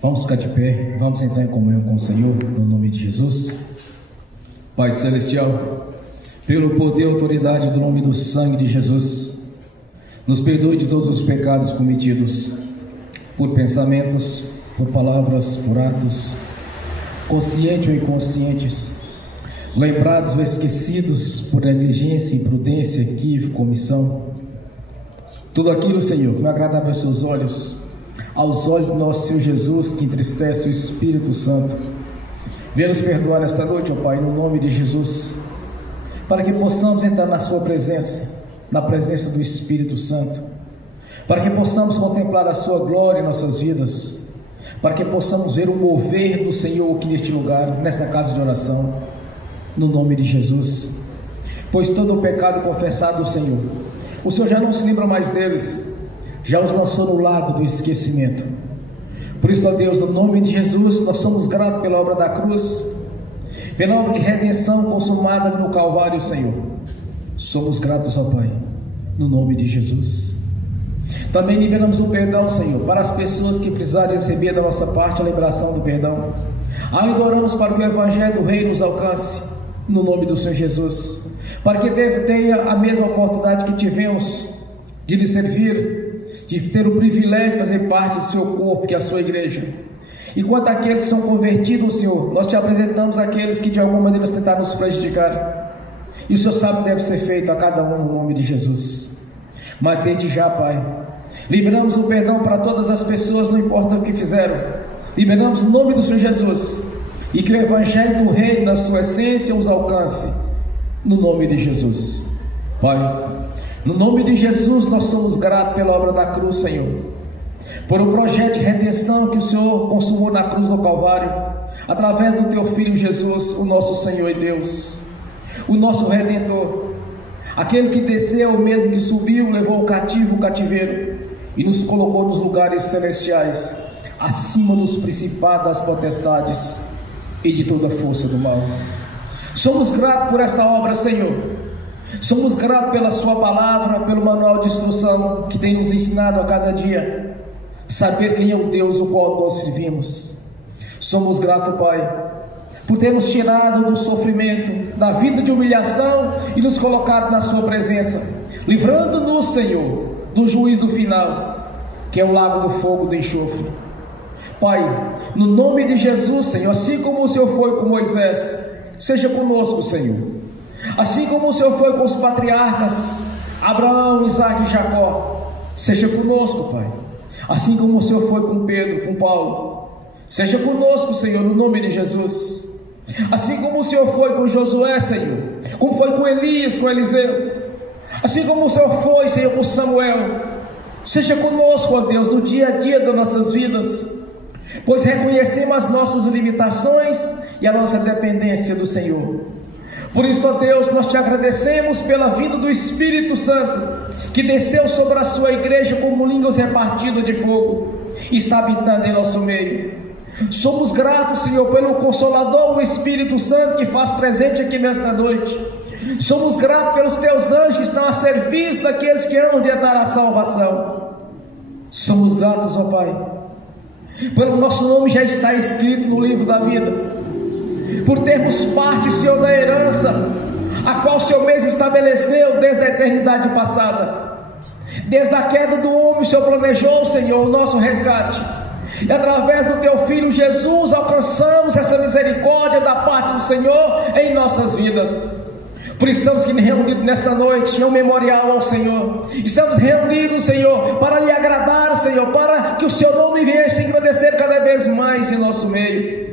Vamos ficar de pé, vamos entrar em comunhão com o Senhor, no nome de Jesus. Pai Celestial, pelo poder e autoridade do nome do sangue de Jesus, nos perdoe de todos os pecados cometidos, por pensamentos, por palavras, por atos, conscientes ou inconscientes, lembrados ou esquecidos, por negligência, imprudência, equívoco, omissão. Tudo aquilo, Senhor, que não agradava aos seus olhos, aos olhos do nosso Senhor Jesus, que entristece o Espírito Santo. Venha nos perdoar esta noite, ó Pai, no nome de Jesus, para que possamos entrar na sua presença, na presença do Espírito Santo, para que possamos contemplar a sua glória em nossas vidas, para que possamos ver o mover do Senhor aqui neste lugar, nesta casa de oração, no nome de Jesus. Pois todo o pecado confessado do Senhor, o Senhor já não se lembra mais deles, já os lançou no lago do esquecimento. Por isso, ó Deus, no nome de Jesus, nós somos gratos pela obra da cruz, pela obra de redenção consumada no Calvário, Senhor. Somos gratos, ó Pai, no nome de Jesus. Também liberamos o perdão, Senhor, para as pessoas que precisarem receber da nossa parte a liberação do perdão. Ainda oramos para que o Evangelho do Rei nos alcance, no nome do Senhor Jesus, para que tenha a mesma oportunidade que tivemos de lhe servir, de ter o privilégio de fazer parte do seu corpo, que é a sua igreja. E quanto àqueles que são convertidos, Senhor, nós te apresentamos aqueles que de alguma maneira tentaram nos prejudicar, e o Senhor sabe que deve ser feito a cada um no nome de Jesus. Mas desde já, Pai, liberamos o perdão para todas as pessoas, não importa o que fizeram, liberamos o nome do Senhor Jesus, e que o Evangelho do Reino, na sua essência, os alcance, no nome de Jesus. Pai, no nome de Jesus, nós somos gratos pela obra da cruz, Senhor, por o projeto de redenção que o Senhor consumou na cruz do Calvário, através do Teu Filho Jesus, o nosso Senhor e Deus, o nosso Redentor, aquele que desceu, mesmo que subiu, levou o cativo, o cativeiro, e nos colocou nos lugares celestiais, acima dos principados, das potestades e de toda a força do mal. Somos gratos por esta obra, Senhor. Somos gratos pela sua palavra, pelo manual de instrução que tem nos ensinado a cada dia, saber quem é o Deus o qual nós servimos. Somos gratos, Pai, por ter nos tirado do sofrimento, da vida de humilhação e nos colocado na sua presença, livrando-nos, Senhor, do juízo final, que é o lago do fogo do enxofre. Pai, no nome de Jesus, Senhor, assim como o Senhor foi com Moisés, seja conosco, Senhor. Assim como o Senhor foi com os patriarcas Abraão, Isaque e Jacó, seja conosco, Pai. Assim como o Senhor foi com Pedro, com Paulo, seja conosco, Senhor, no nome de Jesus. Assim como o Senhor foi com Josué, Senhor, como foi com Elias, com Eliseu, assim como o Senhor foi, Senhor, com Samuel, seja conosco, ó Deus, no dia a dia das nossas vidas, pois reconhecemos as nossas limitações e a nossa dependência do Senhor. Por isso, ó Deus, nós te agradecemos pela vinda do Espírito Santo, que desceu sobre a sua igreja como línguas repartidas de fogo, e está habitando em nosso meio. Somos gratos, Senhor, pelo Consolador, o Espírito Santo, que faz presente aqui nesta noite. Somos gratos pelos teus anjos que estão a serviço daqueles que hão de dar a salvação. Somos gratos, ó Pai, pelo nosso nome já está escrito no livro da vida, por termos parte, Senhor, da herança, a qual o Senhor mesmo estabeleceu desde a eternidade passada. Desde a queda do homem, o Senhor planejou, Senhor, o nosso resgate, e através do Teu Filho Jesus, alcançamos essa misericórdia da parte do Senhor em nossas vidas. Por isso estamos aqui reunidos nesta noite, em um memorial ao Senhor. Estamos reunidos, Senhor, para lhe agradar, Senhor, para que o Seu nome venha se engrandecer cada vez mais em nosso meio.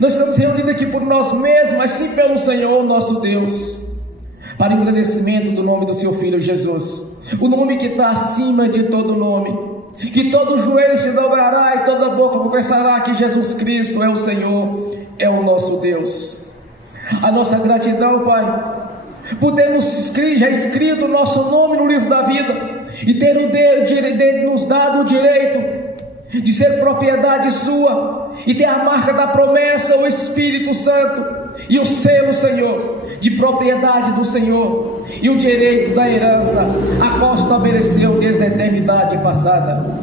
Não estamos reunidos aqui por nós mesmos, mas sim pelo Senhor, nosso Deus, para o engrandecimento do nome do Seu Filho Jesus, o nome que está acima de todo nome, que todo joelho se dobrará e toda boca confessará que Jesus Cristo é o Senhor, é o nosso Deus. A nossa gratidão, Pai, por termos já escrito o nosso nome no livro da vida, e ter nos dado o direito de ser propriedade sua, e ter a marca da promessa, o Espírito Santo, e o selo, Senhor, de propriedade do Senhor, e o direito da herança, a qual estabeleceu desde a eternidade passada.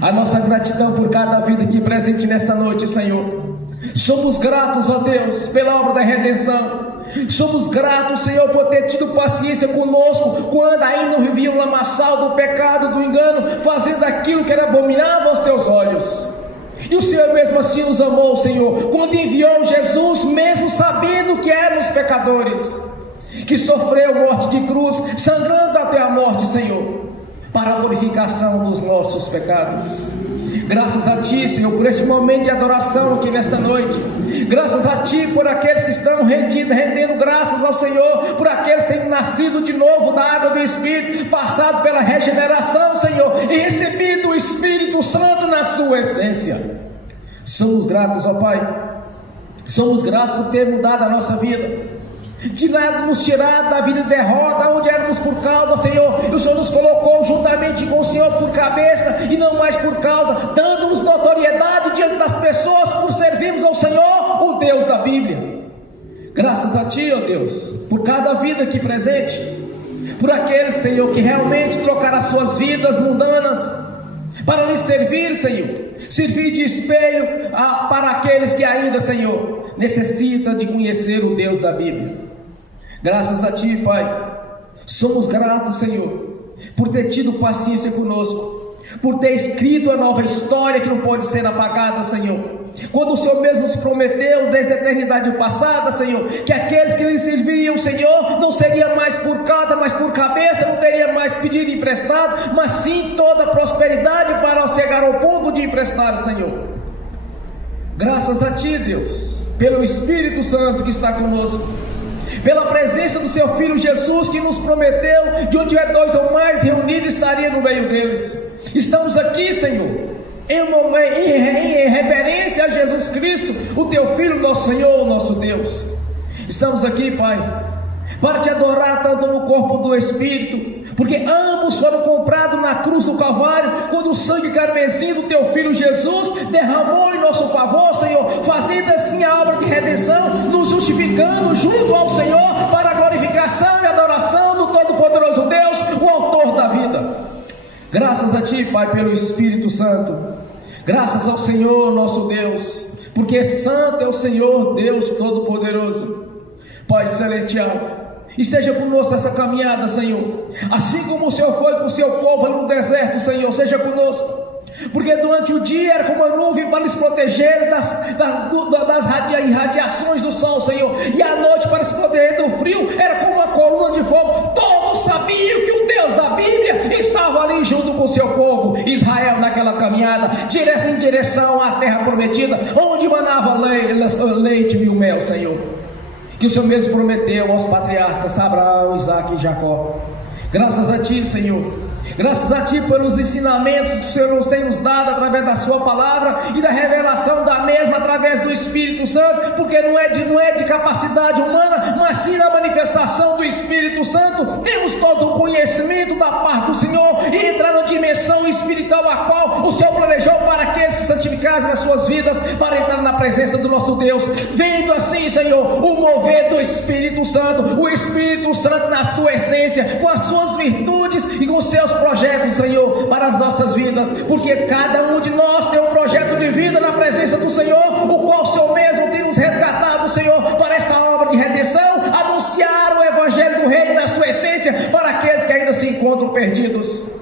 A nossa gratidão por cada vida aqui presente nesta noite, Senhor. Somos gratos, ó Deus, pela obra da redenção. Somos gratos, Senhor, por ter tido paciência conosco quando ainda vivíamos no lamaçal do pecado, do engano, fazendo aquilo que era abominável aos teus olhos. E o Senhor mesmo assim nos amou, Senhor, quando enviou Jesus, mesmo sabendo que éramos pecadores, que sofreu morte de cruz, sangrando até a morte, Senhor, para a purificação dos nossos pecados. Graças a Ti, Senhor, por este momento de adoração aqui nesta noite. Graças a Ti por aqueles que estão rendendo graças ao Senhor, por aqueles que têm nascido de novo da água do Espírito, passado pela regeneração, Senhor, e recebido o Espírito Santo na sua essência. Somos gratos, ó Pai. Somos gratos por ter mudado a nossa vida, nos tirado da vida de derrota, onde éramos por causa, Senhor, e o Senhor nos colocou juntamente com o Senhor por cabeça e não mais por causa, dando-nos notoriedade diante das pessoas por servirmos ao Senhor, o Deus da Bíblia. Graças a Ti, ó Deus, por cada vida aqui presente, por aqueles, Senhor, que realmente trocaram as suas vidas mundanas para lhe servir, Senhor, servir de espelho para aqueles que ainda, Senhor, necessitam de conhecer o Deus da Bíblia. Graças a Ti, Pai, somos gratos, Senhor, por ter tido paciência conosco, por ter escrito a nova história que não pode ser apagada, Senhor. Quando o Senhor mesmo nos prometeu desde a eternidade passada, Senhor, que aqueles que lhe serviriam, Senhor, não seria mais por cauda, mas por cabeça, não teria mais pedido emprestado, mas sim toda a prosperidade para chegar ao ponto de emprestar, Senhor. Graças a Ti, Deus, pelo Espírito Santo que está conosco, pela presença do Seu Filho Jesus, que nos prometeu, de onde é dois ou mais reunidos, estaria no meio deles. Estamos aqui, Senhor, em reverência a Jesus Cristo, o Teu Filho, nosso Senhor, o nosso Deus. Estamos aqui, Pai, para Te adorar tanto no corpo do Espírito, porque ambos foram comprados na cruz do Calvário, quando o sangue carmesim do Teu Filho Jesus derramou em nosso favor, Senhor, fazendo assim a obra de redenção, nos justificando junto ao Senhor, para a glorificação e adoração do Todo-Poderoso Deus, o Autor da vida. Graças a Ti, Pai, pelo Espírito Santo. Graças ao Senhor nosso Deus, porque santo é o Senhor Deus Todo-Poderoso. Pai Celestial, esteja conosco nessa caminhada, Senhor, assim como o Senhor foi com o Seu povo no deserto, Senhor, seja conosco, porque durante o dia era como uma nuvem para nos proteger das irradiações do sol, Senhor, e à noite para se proteger do frio, era como uma coluna de fogo. Todos sabiam que o Deus da Bíblia estava ali junto com o seu povo, Israel, naquela caminhada, em direção à terra prometida, onde manava leite e o mel, Senhor, que o Senhor mesmo prometeu aos patriarcas Abraão, Isaque e Jacó. Graças a Ti, Senhor. Graças a Ti pelos ensinamentos que o Senhor nos tem nos dado através da Sua palavra e da revelação da mesma através do Espírito Santo, porque não é de capacidade humana, mas sim da manifestação do Espírito Santo. Temos todo o conhecimento da parte do Senhor e entrar na dimensão espiritual a qual o Senhor planejou para aqueles que se santificassem nas suas vidas, para entrar na presença do nosso Deus, vendo assim, Senhor, o mover do Espírito Santo, o Espírito Santo na sua essência, com as suas virtudes e com os seus projetos, Senhor, para as nossas vidas, porque cada um de nós tem um projeto de vida na presença do Senhor, o qual o Senhor mesmo tem nos resgatado, Senhor, para esta obra de redenção, anunciar o Evangelho do Reino na sua essência, para aqueles que ainda se encontram perdidos.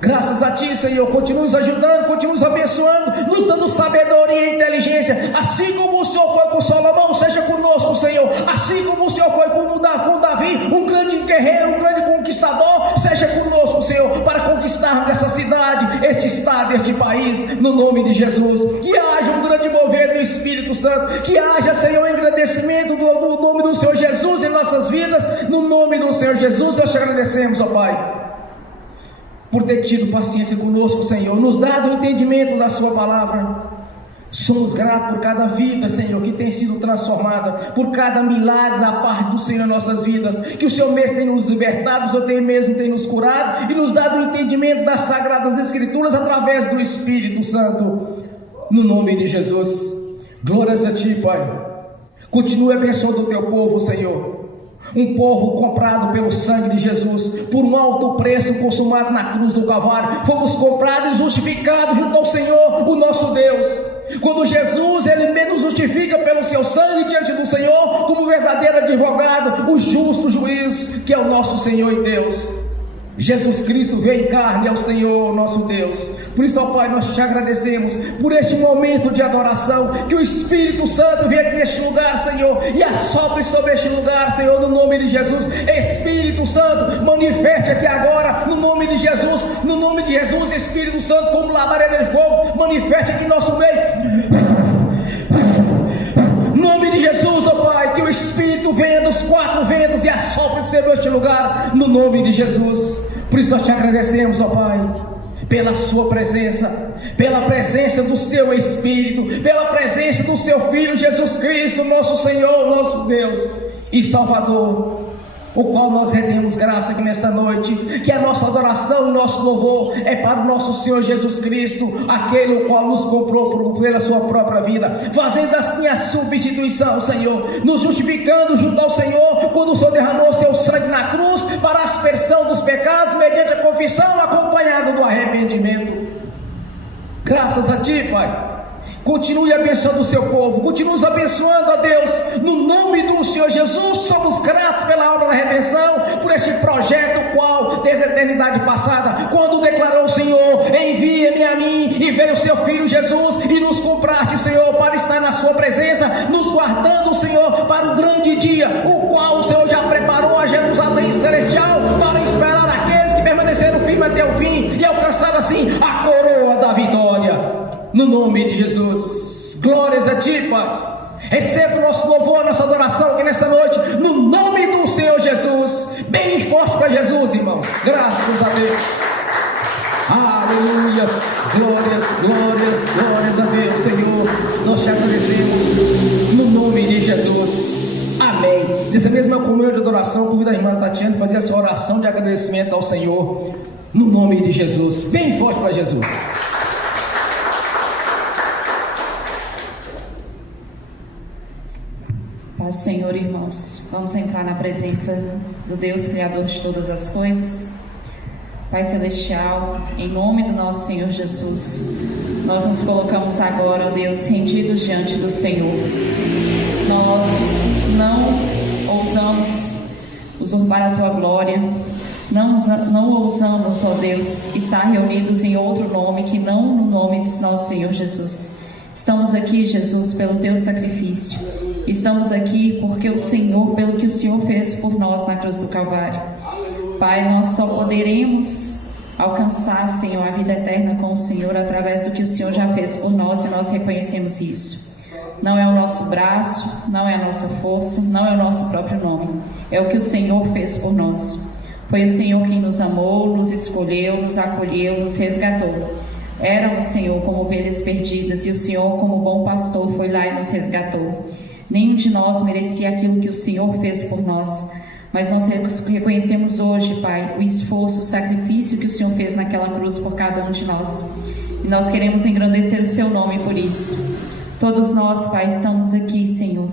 Graças a Ti, Senhor, continua nos ajudando, continua nos abençoando, nos dando sabedoria e inteligência, assim como o Senhor foi com Salomão, seja conosco, Senhor, assim como o Senhor foi com Davi, um grande guerreiro, um grande conquistador, seja conosco, Senhor, para conquistarmos essa cidade, este estado, este país, no nome de Jesus. Que haja um grande mover do Espírito Santo, que haja, Senhor, engrandecimento do nome do Senhor Jesus em nossas vidas, no nome do Senhor Jesus. Nós te agradecemos, ó Pai, por ter tido paciência conosco, Senhor, nos dado o entendimento da Sua palavra. Somos gratos por cada vida, Senhor, que tem sido transformada, por cada milagre da parte do Senhor em nossas vidas, que o Senhor mesmo tem nos libertado, o Senhor mesmo tem nos curado e nos dado o entendimento das Sagradas Escrituras através do Espírito Santo, no nome de Jesus. Glórias a Ti, Pai. Continue abençoando o Teu povo, Senhor. Um povo comprado pelo sangue de Jesus, por um alto preço consumado na cruz do Calvário. Fomos comprados e justificados junto ao Senhor, o nosso Deus. Quando Jesus, Ele nos justifica pelo seu sangue diante do Senhor, como verdadeiro advogado, o justo juiz, que é o nosso Senhor e Deus. Jesus Cristo veio em carne, é o Senhor, nosso Deus. Por isso, ó Pai, nós te agradecemos por este momento de adoração, que o Espírito Santo venha aqui neste lugar, Senhor, e assopre sobre este lugar, Senhor, no nome de Jesus. Espírito Santo, manifeste aqui agora, no nome de Jesus, no nome de Jesus. Espírito Santo, como labareda de fogo, manifeste aqui em nosso meio. Nome de Jesus, ó Pai, que o Espírito venha dos quatro ventos e assopre sobre este lugar, no nome de Jesus. Por isso nós te agradecemos, ó Pai, pela sua presença, pela presença do seu Espírito, pela presença do seu Filho Jesus Cristo, nosso Senhor, nosso Deus e Salvador, o qual nós rendemos graça aqui nesta noite. Que a nossa adoração e nosso louvor é para o nosso Senhor Jesus Cristo, aquele o qual nos comprou pela sua própria vida, fazendo assim a substituição, Senhor, nos justificando junto ao Senhor, quando o Senhor derramou seu sangue na cruz para a aspersão dos pecados, mediante a confissão, acompanhado do arrependimento. Graças a Ti, Pai. Continue abençoando o seu povo, continue nos abençoando, ó Deus, no nome do Senhor Jesus. Somos gratos pela obra da redenção, por este projeto qual, desde a eternidade passada, quando declarou o Senhor: envia-me a mim, e veio o seu Filho Jesus, e nos compraste, Senhor, para estar na sua presença, nos guardando, Senhor, para o grande dia, o qual o Senhor já preparou a Jerusalém celestial, para esperar aqueles que permaneceram firmes até o fim, e alcançar assim a coroa da vitória. No nome de Jesus, glórias a Ti, Pai. Receba o nosso louvor, a nossa adoração aqui nesta noite, no nome do Senhor Jesus. Bem forte para Jesus, irmãos. Graças a Deus. Aleluia. Glórias, glórias, glórias a Deus, Senhor. Nós te agradecemos no nome de Jesus. Amém. Nessa mesma comunhão de adoração, convido a irmã Tatiana a fazer a sua oração de agradecimento ao Senhor, no nome de Jesus. Bem forte para Jesus. Paz, Senhor, irmãos, vamos entrar na presença do Deus Criador de todas as coisas. Pai Celestial, em nome do nosso Senhor Jesus, nós nos colocamos agora, ó Deus, rendidos diante do Senhor. Nós não ousamos usurpar a Tua glória, não ousamos, ó Deus, estar reunidos em outro nome que não no nome do nosso Senhor Jesus. Estamos aqui, Jesus, pelo Teu sacrifício. Estamos aqui porque o Senhor, pelo que o Senhor fez por nós na cruz do Calvário. Pai, nós só poderemos alcançar, Senhor, a vida eterna com o Senhor através do que o Senhor já fez por nós, e nós reconhecemos isso. Não é o nosso braço, não é a nossa força, não é o nosso próprio nome. É o que o Senhor fez por nós. Foi o Senhor quem nos amou, nos escolheu, nos acolheu, nos resgatou. Éramos, Senhor, como ovelhas perdidas, e o Senhor, como bom pastor, foi lá e nos resgatou. Nenhum de nós merecia aquilo que o Senhor fez por nós, mas nós reconhecemos hoje, Pai, o esforço, o sacrifício que o Senhor fez naquela cruz por cada um de nós. E nós queremos engrandecer o Seu nome por isso. Todos nós, Pai, estamos aqui, Senhor,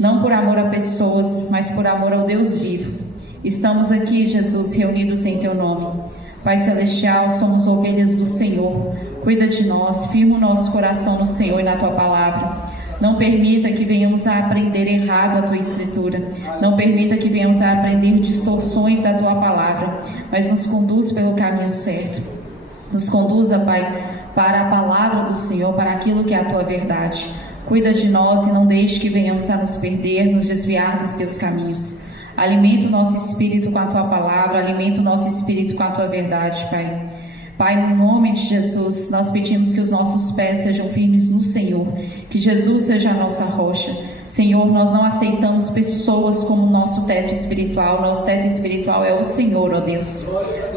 não por amor a pessoas, mas por amor ao Deus vivo. Estamos aqui, Jesus, reunidos em Teu nome. Pai Celestial, somos ovelhas do Senhor. Cuida de nós, firma o nosso coração no Senhor e na Tua palavra. Não permita que venhamos a aprender errado a Tua Escritura. Não permita que venhamos a aprender distorções da Tua palavra, mas nos conduz pelo caminho certo. Nos conduza, Pai, para a palavra do Senhor, para aquilo que é a Tua verdade. Cuida de nós e não deixe que venhamos a nos perder, nos desviar dos Teus caminhos. Alimenta o nosso espírito com a Tua palavra, alimenta o nosso espírito com a Tua verdade, Pai. Pai, no nome de Jesus, nós pedimos que os nossos pés sejam firmes no Senhor, que Jesus seja a nossa rocha. Senhor, nós não aceitamos pessoas como nosso teto espiritual. Nosso teto espiritual é o Senhor, ó Deus.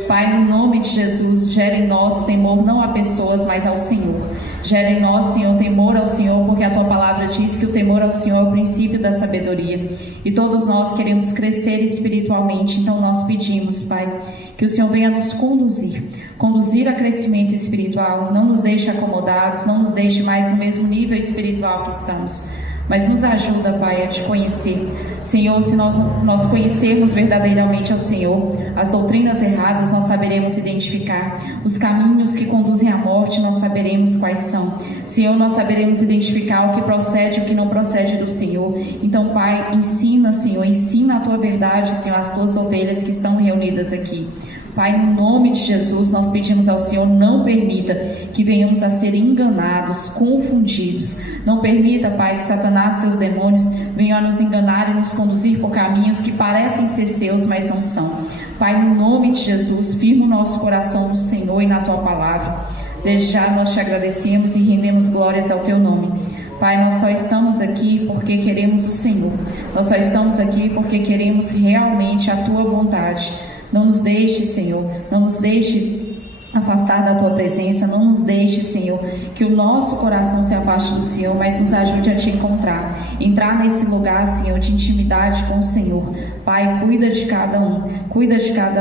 Pai, no nome de Jesus, gera em nós temor não a pessoas, mas ao Senhor. Gera em nós, Senhor, temor ao Senhor, porque a Tua palavra diz que o temor ao Senhor é o princípio da sabedoria. E todos nós queremos crescer espiritualmente, então nós pedimos, Pai, que o Senhor venha nos conduzir a crescimento espiritual. Não nos deixe acomodados, não nos deixe mais no mesmo nível espiritual que estamos, mas nos ajuda, Pai, a Te conhecer. Senhor, se nós conhecermos verdadeiramente ao Senhor, as doutrinas erradas nós saberemos identificar, os caminhos que conduzem à morte nós saberemos quais são. Senhor, nós saberemos identificar o que procede e o que não procede do Senhor. Então, Pai, ensina, Senhor, ensina a Tua verdade, Senhor, às Tuas ovelhas que estão reunidas aqui. Pai, no nome de Jesus, nós pedimos ao Senhor, não permita que venhamos a ser enganados, confundidos. Não permita, Pai, que Satanás e seus demônios venham a nos enganar e nos conduzir por caminhos que parecem ser seus, mas não são. Pai, no nome de Jesus, firma o nosso coração no Senhor e na Tua palavra. Desde já nós Te agradecemos e rendemos glórias ao Teu nome. Pai, nós só estamos aqui porque queremos o Senhor. Nós só estamos aqui porque queremos realmente a Tua vontade. Não nos deixe, Senhor, não nos deixe afastar da Tua presença, não nos deixe, Senhor, que o nosso coração se afaste do Senhor, mas nos ajude a Te encontrar, entrar nesse lugar, Senhor, de intimidade com o Senhor. Pai, cuida de cada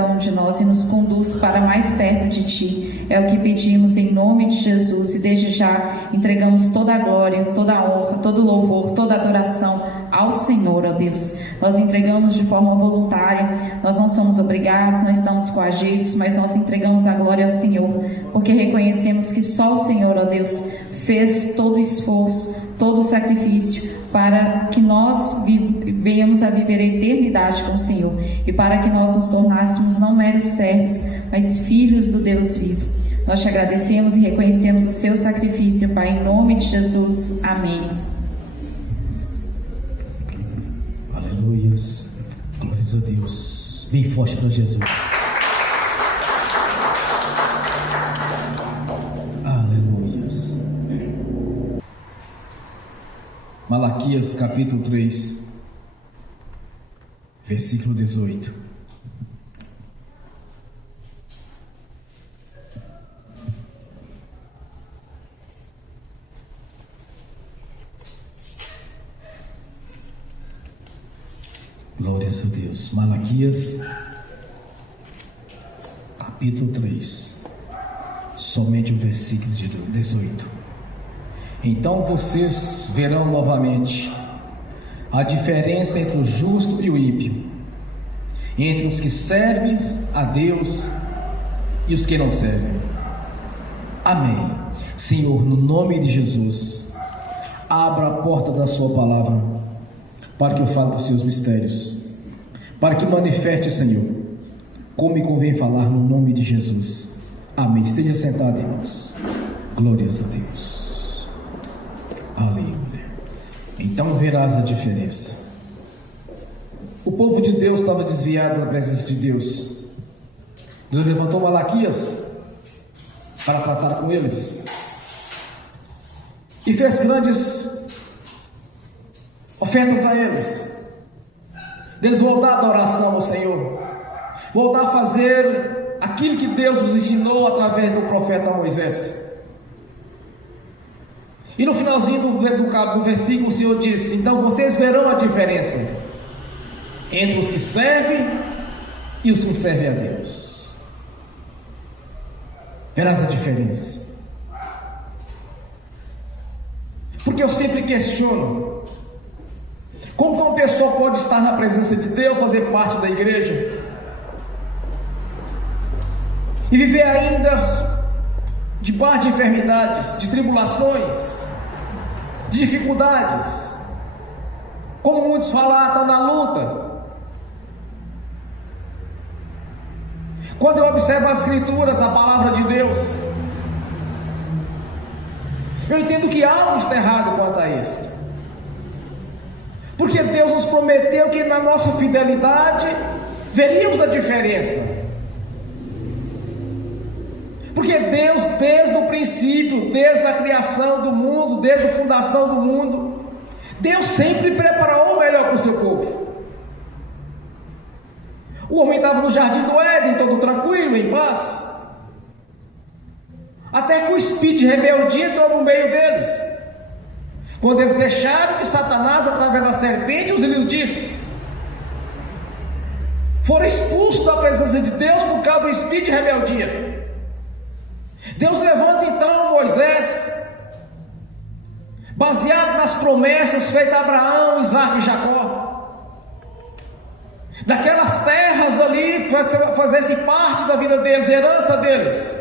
um de nós e nos conduz para mais perto de Ti. É o que pedimos em nome de Jesus e desde já entregamos toda a glória, toda a honra, todo o louvor, toda a adoração ao Senhor, ó Deus. Nós entregamos de forma voluntária, nós não somos obrigados, não estamos coagidos, mas nós entregamos a glória ao Senhor, porque reconhecemos que só o Senhor, ó Deus, fez todo o esforço, todo o sacrifício para que nós venhamos a viver a eternidade com o Senhor e para que nós nos tornássemos não meros servos, mas filhos do Deus vivo. Nós Te agradecemos e reconhecemos o Seu sacrifício, Pai, em nome de Jesus. Amém. Aleluias, glórias a Deus, bem forte para Jesus. Aleluias. Malaquias capítulo 3, versículo 18. Glórias a Deus. Malaquias capítulo 3, somente o versículo de 18. Então vocês verão novamente a diferença entre o justo e o ímpio, entre os que servem a Deus e os que não servem. Amém. Senhor, no nome de Jesus, abra a porta da Sua palavra para que eu fale dos Seus mistérios, para que manifeste, Senhor, como me convém falar no nome de Jesus. Amém. Esteja sentado, irmãos. Glórias a Deus. Aleluia. Então verás a diferença. O povo de Deus estava desviado da presença de Deus. Deus levantou Malaquias para tratar com eles e fez grandes ofertas a eles, deles voltar à adoração ao Senhor, voltar a fazer aquilo que Deus nos ensinou através do profeta Moisés. E no finalzinho do versículo o Senhor disse: então vocês verão a diferença entre os que servem e os que servem a Deus. Verás a diferença. Porque eu sempre questiono: como uma pessoa pode estar na presença de Deus, fazer parte da igreja e viver ainda debaixo de enfermidades, de tribulações, de dificuldades? Como muitos falam, está na luta. Quando eu observo as escrituras, a palavra de Deus, eu entendo que algo está errado quanto a isso. Porque Deus nos prometeu que na nossa fidelidade veríamos a diferença. Porque Deus, desde o princípio, desde a criação do mundo, desde a fundação do mundo, Deus sempre preparou o melhor para o seu povo. O homem estava no jardim do Éden, todo tranquilo, em paz, até que o espírito de rebeldia entrou no meio deles. Quando eles deixaram que Satanás, através da serpente, os iludisse, foram expulsos da presença de Deus por causa do espírito de rebeldia. Deus levanta então Moisés, baseado nas promessas feitas a Abraão, Isaac e Jacó. Daquelas terras ali, fazesse parte da vida deles, herança deles.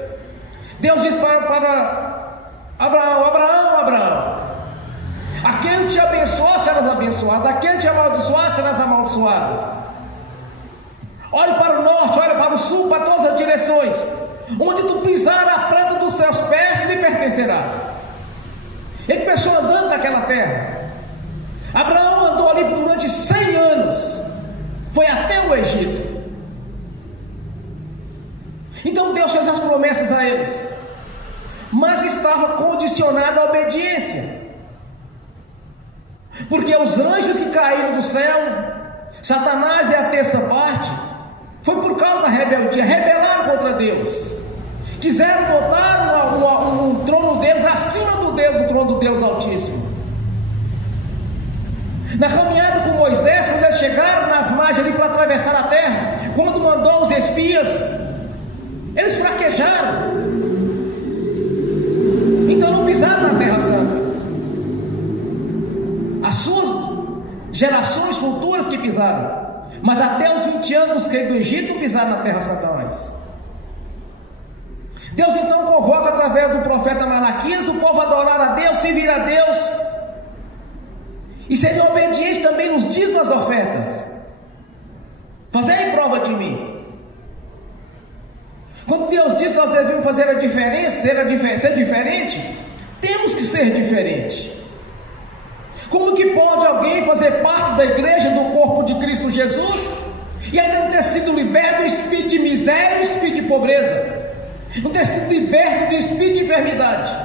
Deus diz para Abraão: Abraão, aquele te abençoar, serás abençoado, aquele te amaldiçoar, serás amaldiçoado. Olhe para o norte, olhe para o sul, para todas as direções. Onde tu pisar na planta dos teus pés, lhe pertencerá. Ele começou andando naquela terra. Abraão andou ali durante 100 anos. Foi até o Egito. Então Deus fez as promessas a eles, mas estava condicionado à obediência. Porque os anjos que caíram do céu, Satanás e a terça parte, foi por causa da rebeldia, rebelaram contra Deus. Quiseram botar o trono deles acima do trono do Deus Altíssimo. Na caminhada com Moisés, quando eles chegaram nas margens ali para atravessar a terra, quando mandou os espias, eles fraquejaram. Então não pisaram na Terra Santa. As suas gerações futuras que pisaram. Mas até os 20 anos do Egito não pisaram na Terra Santa mais. Deus então convoca através do profeta Malaquias o povo a adorar a Deus, servir a Deus e serem obedientes também nos dias das ofertas. Fazerem prova de mim. Quando Deus diz que nós devemos fazer a diferença, ser diferente, temos que ser diferente. Como que pode alguém fazer parte da igreja, do corpo de Cristo Jesus, e ainda não ter sido liberto do espírito de miséria e do espírito de pobreza? Não ter sido liberto do espírito de enfermidade?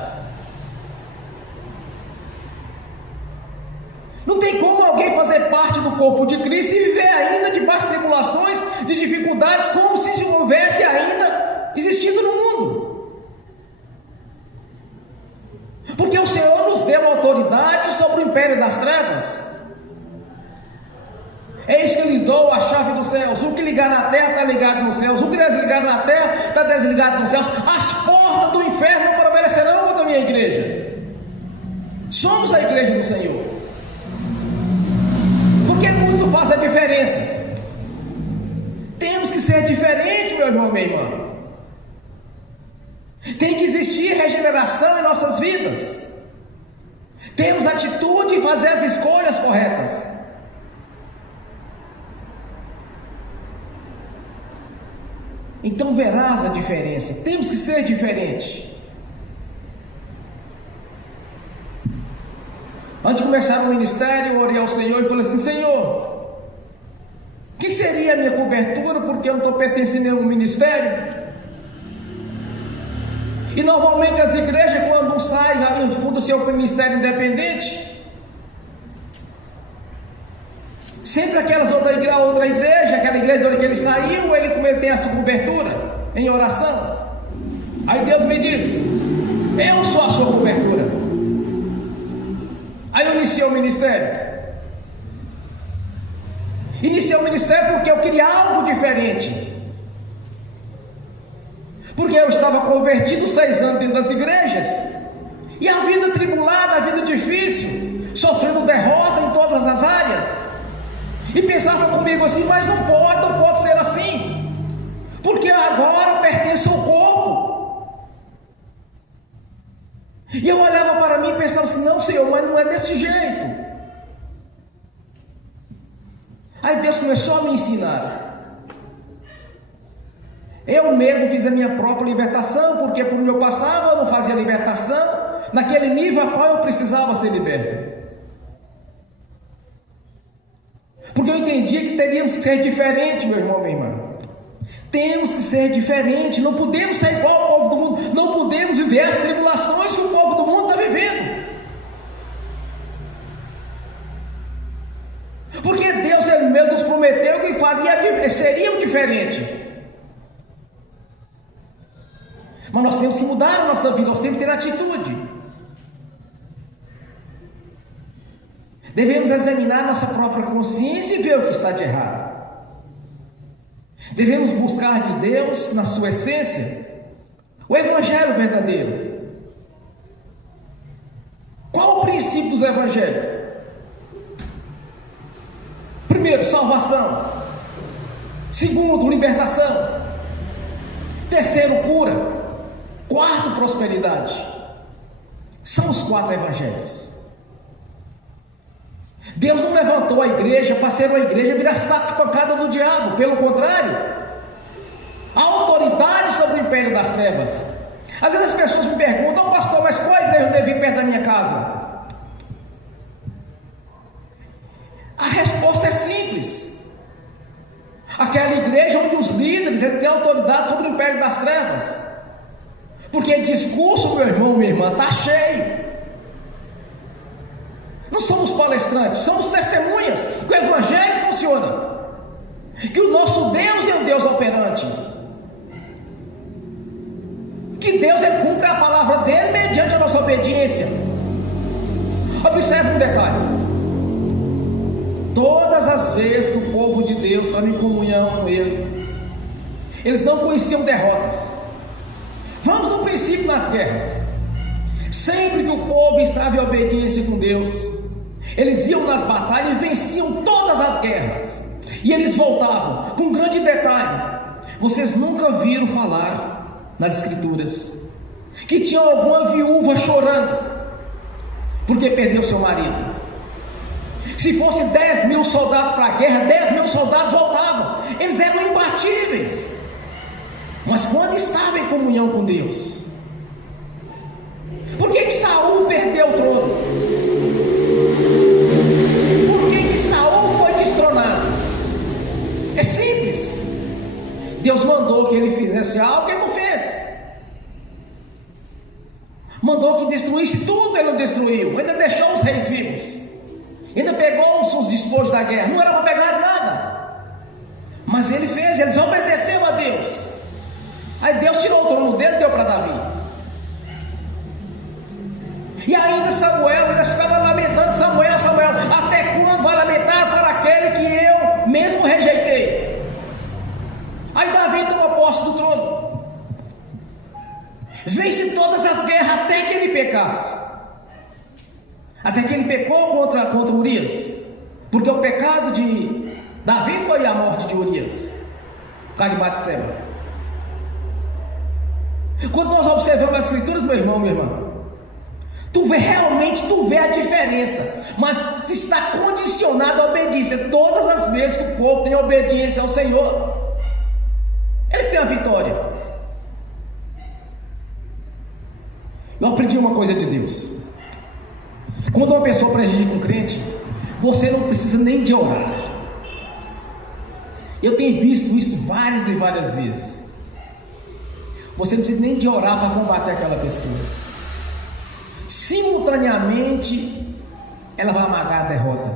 Não tem como alguém fazer parte do corpo de Cristo e viver ainda debaixo de tribulações, de dificuldades, como se houvesse ainda existindo no mundo. Porque o Senhor nos deu autoridade sobre o império das trevas. É isso que lhes dou a chave dos céus. O que ligar na terra está ligado nos céus. O que desligar na terra está desligado nos céus. As portas do inferno não prevalecerão contra a minha igreja. Somos a igreja do Senhor. Porque muito faz a diferença. Temos que ser diferentes, meu irmão, minha irmã. Tem que existir regeneração em nossas vidas. Temos atitude e fazer as escolhas corretas. Então verás a diferença. Temos que ser diferentes. Antes de começar o ministério, eu orei ao Senhor e falei assim: Senhor, o que seria a minha cobertura, porque eu não estou pertencendo a nenhum ministério? E normalmente as igrejas, quando saem e fundam o seu ministério independente, sempre aquelas outra igreja, aquela igreja que ele saiu, ele tem essa cobertura em oração. Aí Deus me diz: eu sou a sua cobertura. Aí eu iniciei o ministério. Iniciei o ministério porque eu queria algo diferente. Porque eu estava convertido 6 anos dentro das igrejas, e a vida tribulada, a vida difícil, sofrendo derrota em todas as áreas, e pensava comigo assim: mas não pode ser assim, porque agora eu pertenço ao corpo. E eu olhava para mim e pensava assim: não, Senhor, mas não é desse jeito. Aí Deus começou a me ensinar. Eu mesmo fiz a minha própria libertação, porque por onde eu passava eu não fazia libertação naquele nível a qual eu precisava ser liberto. Porque eu entendia que teríamos que ser diferente, meu irmão, minha irmã. Temos que ser diferente, não podemos ser igual ao povo do mundo, não podemos viver as tribulações que o povo do mundo está vivendo. Porque Deus Ele mesmo nos prometeu que seríamos diferentes. Mas nós temos que mudar a nossa vida, nós temos que ter atitude. Devemos examinar nossa própria consciência e ver o que está de errado. Devemos buscar de Deus, na sua essência, o Evangelho verdadeiro. Qual o princípio princípios do Evangelho? Primeiro, salvação. Segundo, libertação. Terceiro, cura. Quarto, prosperidade. São os 4 evangelhos. Deus não levantou a igreja para ser uma igreja virar saco de pancada do diabo. Pelo contrário, a autoridade sobre o império das trevas. Às vezes as pessoas me perguntam: pastor, mas qual igreja eu devo ir perto da minha casa? A resposta é simples: aquela igreja onde os líderes têm autoridade sobre o império das trevas. Porque discurso, meu irmão, minha irmã, está cheio. Não somos palestrantes, somos testemunhas que o evangelho funciona, que o nosso Deus é um Deus operante, que Deus cumpre a palavra dele mediante a nossa obediência. Observe um detalhe: todas as vezes que o povo de Deus estava em comunhão com ele, eles não conheciam derrotas. Vamos no princípio nas guerras. Sempre que o povo estava em obediência com Deus, eles iam nas batalhas e venciam todas as guerras. E eles voltavam com um grande detalhe: vocês nunca viram falar nas escrituras que tinha alguma viúva chorando porque perdeu seu marido? Se fosse 10.000 soldados para a guerra, 10.000 soldados voltavam. Eles eram imbatíveis. Mas quando estava em comunhão com Deus, por que Saul perdeu o trono? Por que Saul foi destronado? É simples: Deus mandou que ele fizesse algo que ele não fez. Mandou que destruísse tudo, ele não destruiu. Ainda deixou os reis vivos. Ainda pegou os despojos da guerra. Não era para pegar nada, mas ele fez, ele desobedeceu a Deus. Aí Deus tirou o trono dele e deu para Davi. E ainda Samuel ainda estava lamentando: Samuel, Samuel, até quando vai lamentar por aquele que eu mesmo rejeitei? Aí Davi tomou posse do trono, vence todas as guerras até que ele pecasse. Até que ele pecou contra Urias. Porque o pecado de Davi foi a morte de Urias, por causa de Batseba. Quando nós observamos as escrituras, meu irmão, minha irmã, tu vê a diferença, mas está condicionado à obediência. Todas as vezes que o povo tem obediência ao Senhor, eles têm a vitória. Eu aprendi uma coisa de Deus: quando uma pessoa prejudica um crente, você não precisa nem de orar. Eu tenho visto isso várias e várias vezes. Você não precisa nem de orar para combater aquela pessoa. Simultaneamente, ela vai amargar a derrota.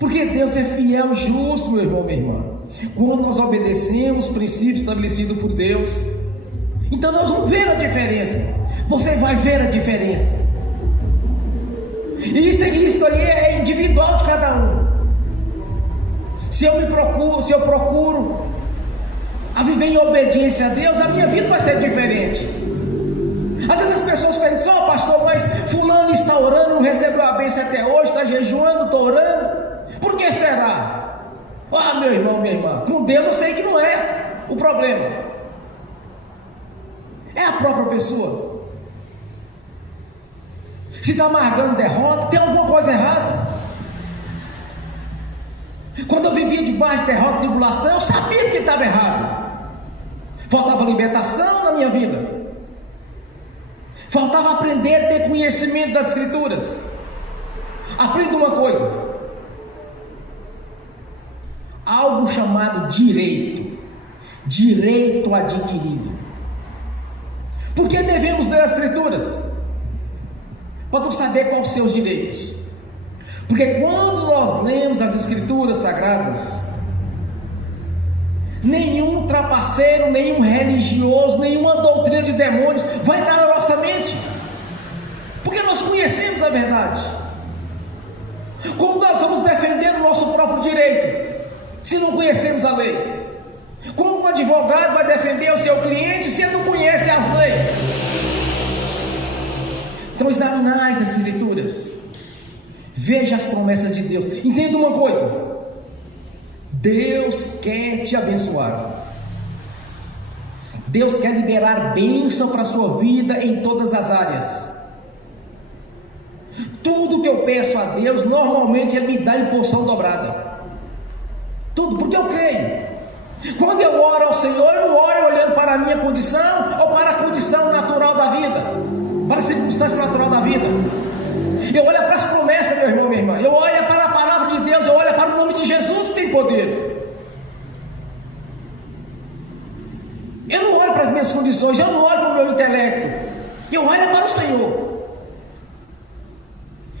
Porque Deus é fiel e justo, meu irmão, minha irmã. Quando nós obedecemos os princípios estabelecidos por Deus, então nós vamos ver a diferença. Você vai ver a diferença. E isso aí é individual de cada um. Se eu procuro a viver em obediência a Deus, a minha vida vai ser diferente. Às vezes as pessoas perguntam: ó, pastor, mas fulano está orando, não recebeu a bênção até hoje, está jejuando, está orando, por que será? Ah, meu irmão, minha irmã, com Deus eu sei que não é o problema, é a própria pessoa. Se está amargando derrota, tem alguma coisa errada. Quando eu vivia debaixo de derrota e tribulação, eu sabia que estava errado. Faltava libertação na minha vida. Faltava aprender a ter conhecimento das escrituras. Aprenda uma coisa: algo chamado direito adquirido. Por que devemos ler as escrituras? Para tu saber quais os seus direitos. Porque quando nós lemos as escrituras sagradas, nenhum trapaceiro, nenhum religioso, nenhuma doutrina de demônios vai entrar na nossa mente, porque nós conhecemos a verdade. Como nós vamos defender o nosso próprio direito se não conhecemos a lei? Como um advogado vai defender o seu cliente se ele não conhece as leis? Então examinai as Escrituras, veja as promessas de Deus. Entenda uma coisa: Deus quer te abençoar. Deus quer liberar bênção para a sua vida em todas as áreas. Tudo que eu peço a Deus, normalmente Ele me dá em porção dobrada. Tudo, porque eu creio. Quando eu oro ao Senhor, eu não oro olhando para a minha condição ou para a condição natural da vida, para a circunstância natural da vida. Eu olho para as promessas, meu irmão, minha irmã. Eu olho para a palavra de Deus, eu olho para o nome de Jesus que tem poder. Eu não olho para as minhas condições, eu não olho para o meu intelecto. Eu olho para o Senhor.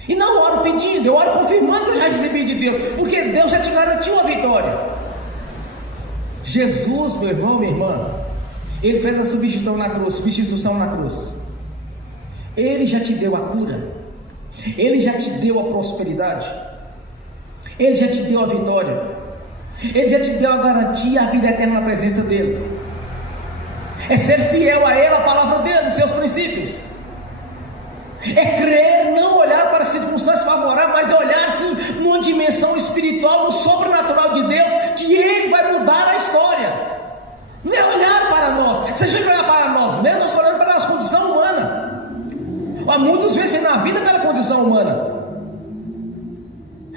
E não oro pedindo, eu oro confirmando que eu já recebi de Deus, porque Deus já te garantiu uma vitória. Jesus, meu irmão, minha irmã, Ele fez a substituição na cruz. Ele já te deu a cura, Ele já te deu a prosperidade, Ele já te deu a vitória, Ele já te deu a garantia, a vida eterna na presença dEle. É ser fiel a Ele, a palavra dEle, os seus princípios. É crer, não olhar para as circunstâncias favoráveis, mas olhar assim, numa dimensão espiritual, no sobrenatural de Deus, que Ele vai mudar a história. Não é olhar para nós. Se a gente olhar para nós mesmos, nós olhamos para a nossa condição humana. Há muitos vencem na vida pela condição humana.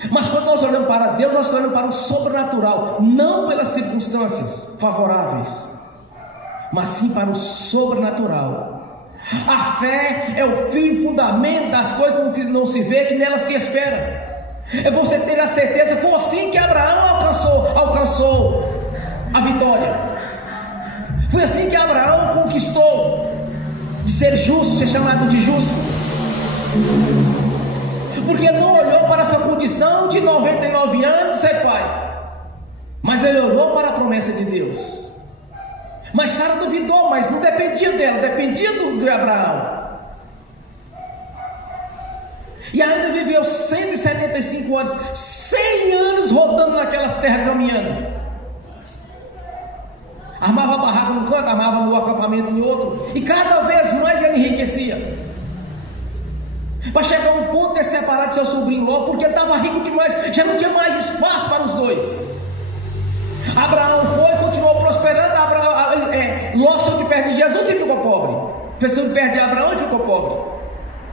Mas quando nós olhamos para Deus, nós olhamos para o sobrenatural, não pelas circunstâncias favoráveis, mas sim para o sobrenatural. A fé é o fim e fundamento das coisas que não se vê, que nela se espera. É você ter a certeza. Foi assim que Abraão alcançou a vitória. Foi assim que Abraão conquistou de ser justo, ser chamado de justo, porque não olhou para a sua condição de 99 anos de ser pai, mas ele olhou para a promessa de Deus. Mas Sara duvidou, mas não dependia dela, dependia de Abraão. E ainda viveu 175 anos, 100 anos rodando naquelas terras, caminhando. Armava a barraca num canto, armava no acampamento no outro, e cada vez mais ele enriquecia. Para chegar a um ponto de separar de seu sobrinho Ló, porque ele estava rico demais, já não tinha mais espaço para os dois. Abraão foi, continuou prosperando. Ló saiu de perto de Jesus e ficou pobre. Saiu de perto de Abraão e ficou pobre.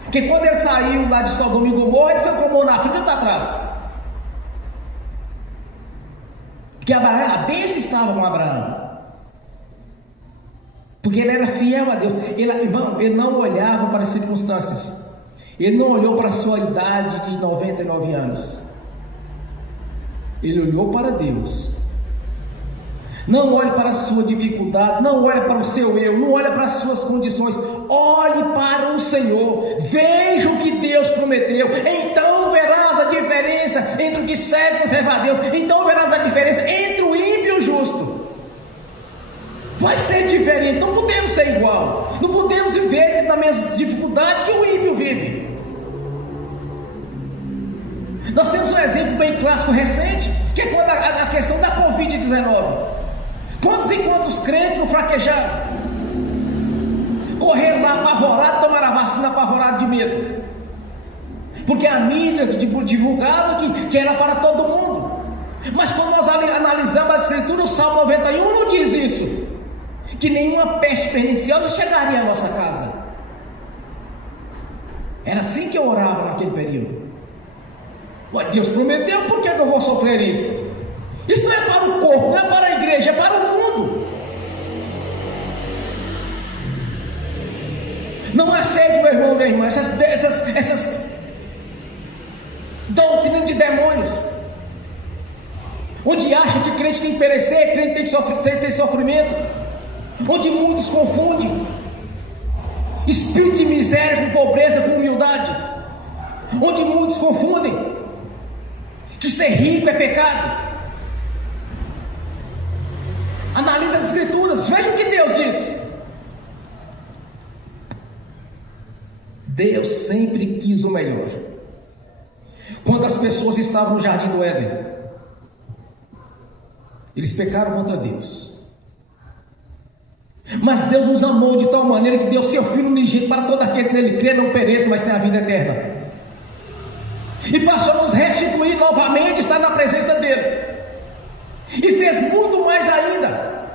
Porque quando ele saiu lá de Sodoma e Gomorra, ele se acomodou na frente e está atrás. Porque a bênção estava com Abraão, porque ele era fiel a Deus. Ele não olhava para as circunstâncias. Ele não olhou para a sua idade de 99 anos. Ele olhou para Deus. Não olhe para a sua dificuldade, não olhe para o seu eu, não olhe para as suas condições. Olhe para o Senhor. Veja o que Deus prometeu. Então verás a diferença entre o que serve e serve a Deus. Então verás a diferença entre o ímpio e o justo. Vai ser diferente. Não podemos ser igual. Não podemos viver das mesmas dificuldades que o ímpio vive. Nós temos um exemplo bem clássico recente, que é quando a questão da Covid-19. Quantos e quantos crentes não fraquejaram? Correram lá apavorados, tomaram a vacina apavorados de medo. Porque a mídia divulgava que era para todo mundo. Mas quando nós analisamos a Escritura, o Salmo 91 não diz isso. Que nenhuma peste perniciosa chegaria à nossa casa. Era assim que eu orava naquele período. Deus prometeu, por que eu vou sofrer isso? Isso não é para o corpo, não é para a igreja, é para o mundo. Não aceite, meu irmão, minha irmã, essas doutrinas de demônios, onde acha que crente tem que perecer, crente tem que ter sofrimento, onde muitos confundem espírito de miséria com pobreza, com humildade, onde muitos confundem que ser rico é pecado. Analise as Escrituras, veja o que Deus diz. Deus sempre quis o melhor. Quando as pessoas estavam no jardim do Éden, eles pecaram contra Deus. Mas Deus nos amou de tal maneira que deu seu Filho unigênito para todo aquele que nele crê, não pereça, mas tenha a vida eterna. E passou a nos restituir novamente, estar na presença dele. E fez muito mais ainda,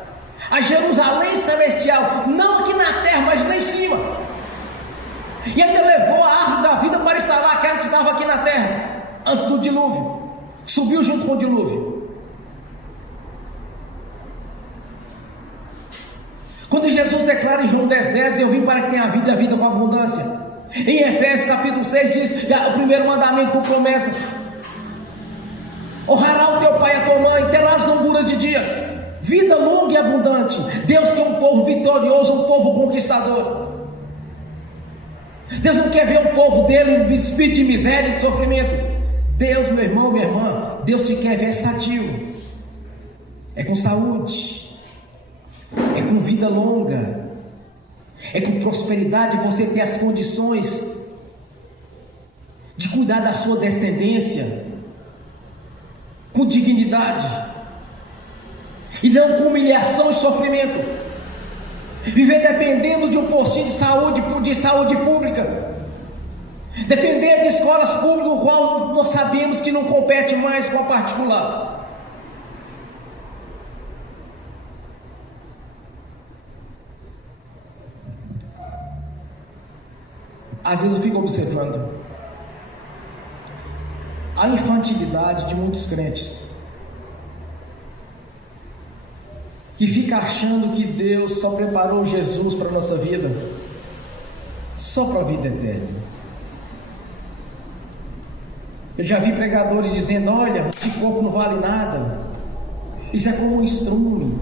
a Jerusalém celestial, não aqui na terra, mas lá em cima. E ainda levou a árvore da vida para instalar aquela que estava aqui na terra, antes do dilúvio. Subiu junto com o dilúvio. Quando Jesus declara em João 10,10, eu vim para que tenha a vida e a vida com abundância. Em Efésios capítulo 6 diz, o primeiro mandamento com promessa: honrará o teu pai e a tua mãe, terás longura de dias, vida longa e abundante. Deus quer um povo vitorioso, um povo conquistador. Deus não quer ver o povo dele em espírito de miséria e de sofrimento. Deus, meu irmão, minha irmã, Deus te quer ver sadio, é com saúde, é com vida longa, é com prosperidade. Você ter as condições de cuidar da sua descendência com dignidade, e não com humilhação e sofrimento. Viver dependendo de um postinho de saúde pública, depender de escolas públicas, o qual nós sabemos que não compete mais com a particular. Às vezes eu fico observando a infantilidade de muitos crentes, que fica achando que Deus só preparou Jesus para a nossa vida, só para a vida eterna. Eu já vi pregadores dizendo: olha, esse corpo não vale nada, isso é como um estrume,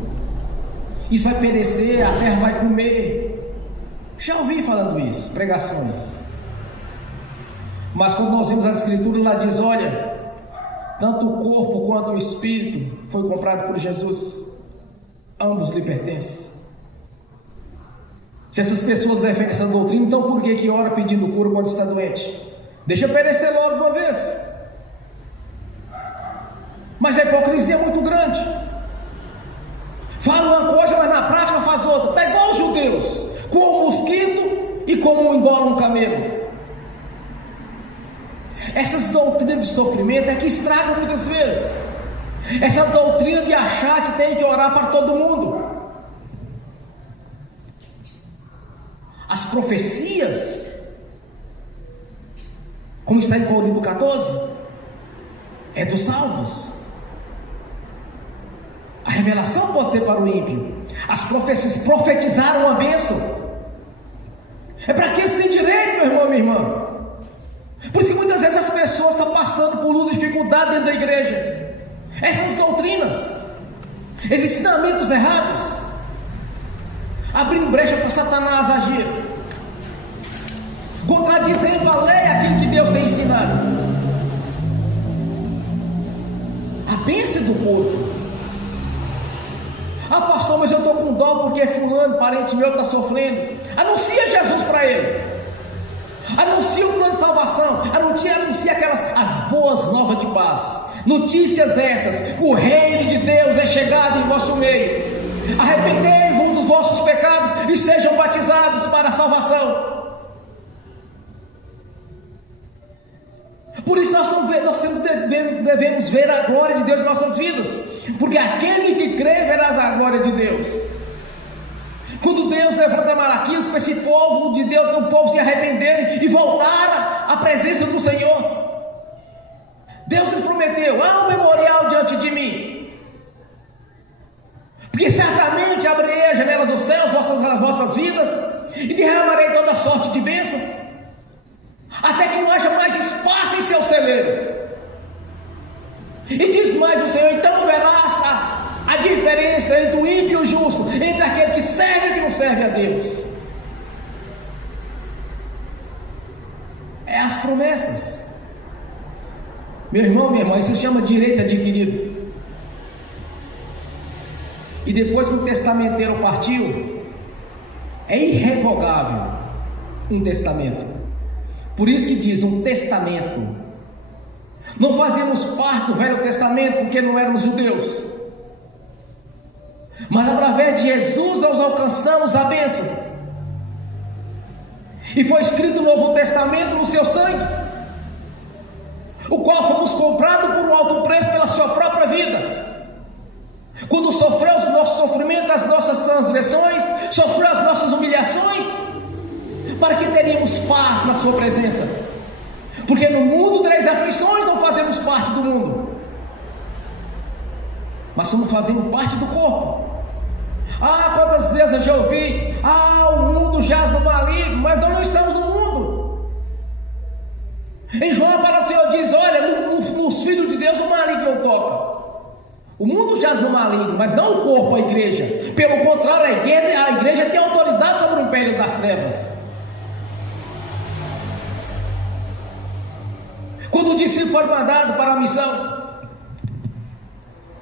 isso vai perecer, a terra vai comer. Já ouvi falando isso, pregações. Mas quando nós vemos as escrituras, lá diz: olha, tanto o corpo quanto o espírito foi comprado por Jesus, ambos lhe pertencem. Se essas pessoas defendem essa doutrina, então por que ora pedindo cura quando está doente? Deixa perecer logo de uma vez. Mas a hipocrisia é muito grande. Fala uma coisa, mas na prática faz outra. Está igual os judeus, com um mosquito e como engola um camelo. Essas doutrinas de sofrimento é que estragam muitas vezes. Essa doutrina de achar que tem que orar para todo mundo. As profecias, como está em Coríntios 14, é dos salvos. A revelação pode ser para o ímpio. As profecias profetizaram uma bênção. É para quem tem direito, meu irmão, minha irmã. Por isso que muitas vezes as pessoas estão passando por luta e dificuldade dentro da igreja. Essas doutrinas, esses ensinamentos errados, abrindo brecha para Satanás agir, contradizendo a lei, aquilo que Deus tem ensinado. A bênção do povo. Ah, pastor, mas eu estou com dó porque fulano, parente meu, está sofrendo. Anuncia Jesus para ele. Anuncia o plano de salvação. Anuncia as boas novas de paz. Notícias essas: o reino de Deus é chegado em vosso meio. Arrependei-vos dos vossos pecados e sejam batizados para a salvação. Por isso nós devemos ver a glória de Deus em nossas vidas, porque aquele que crê verá a glória de Deus. Quando Deus levanta Malaquias para esse povo de Deus, o povo se arrepender e voltar à presença do Senhor, Deus lhe prometeu: há um memorial diante de mim, porque certamente abrirei a janela dos céus, vossas vidas, e derramarei toda sorte de bênção, até que não haja mais espaço em seu celeiro. E diz mais o Senhor: então verás a diferença entre o ímpio e o justo, entre aquele que serve e que não serve a Deus. É as promessas. Meu irmão, minha irmã, isso se chama direito adquirido. E depois que o testamenteiro partiu, é irrevogável um testamento. Por isso que diz um testamento. Não fazíamos parte do Velho Testamento porque não éramos judeus. mas através de Jesus nós alcançamos a bênção. E foi escrito o Novo Testamento no seu sangue, o qual fomos comprados por um alto preço pela sua própria vida. Quando sofreu os nossos sofrimentos, as nossas transgressões, sofreu as nossas humilhações, para que teríamos paz na sua presença. Porque no mundo tereis aflições, não fazemos parte do mundo, mas somos fazendo parte do corpo. Quantas vezes eu já ouvi: o mundo jaz no maligno, mas nós não estamos no mundo. Em João, a palavra do Senhor diz: olha, nos filhos de Deus o maligno não toca. O mundo jaz no maligno, mas não o corpo, a igreja. Pelo contrário, a igreja tem autoridade sobre o império das trevas. Quando os discípulos foram mandados para a missão,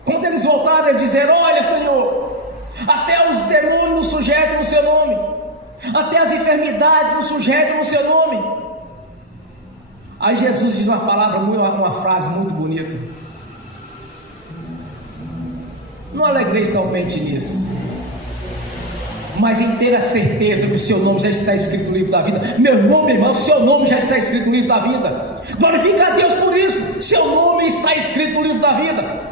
quando eles voltaram, eles disseram: olha, Senhor, até os demônios nos sujeitam no seu nome, até as enfermidades nos sujeitam no seu nome. Aí Jesus diz uma frase muito bonita: não alegreis somente nisso, mas em ter a certeza que o seu nome já está escrito no livro da vida. Meu irmão, minha irmã, o seu nome já está escrito no livro da vida. Glorifica a Deus por isso. Seu nome está escrito no livro da vida.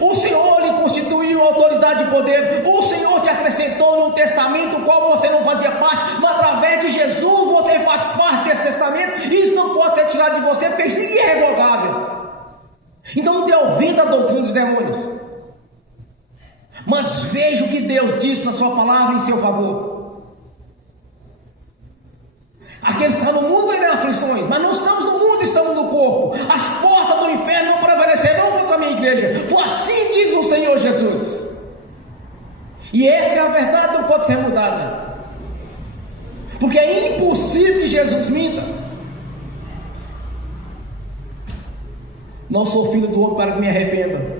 O Senhor lhe constituiu autoridade e poder. O Senhor te acrescentou num testamento qual você não fazia parte, mas através de Jesus você faz parte desse testamento. Isso não pode ser tirado de você, porque isso é irrevogável. Então não dê ouvido à doutrina dos demônios, mas veja o que Deus diz na sua palavra em seu favor. Aqueles que estão no mundo terão aflições, mas não estamos no mundo, estamos no corpo. As portas do inferno não prevalecerão contra a minha igreja. For assim diz o Senhor Jesus. E essa é a verdade, não pode ser mudada, porque é impossível que Jesus minta. Não sou filho do homem para que me arrependa.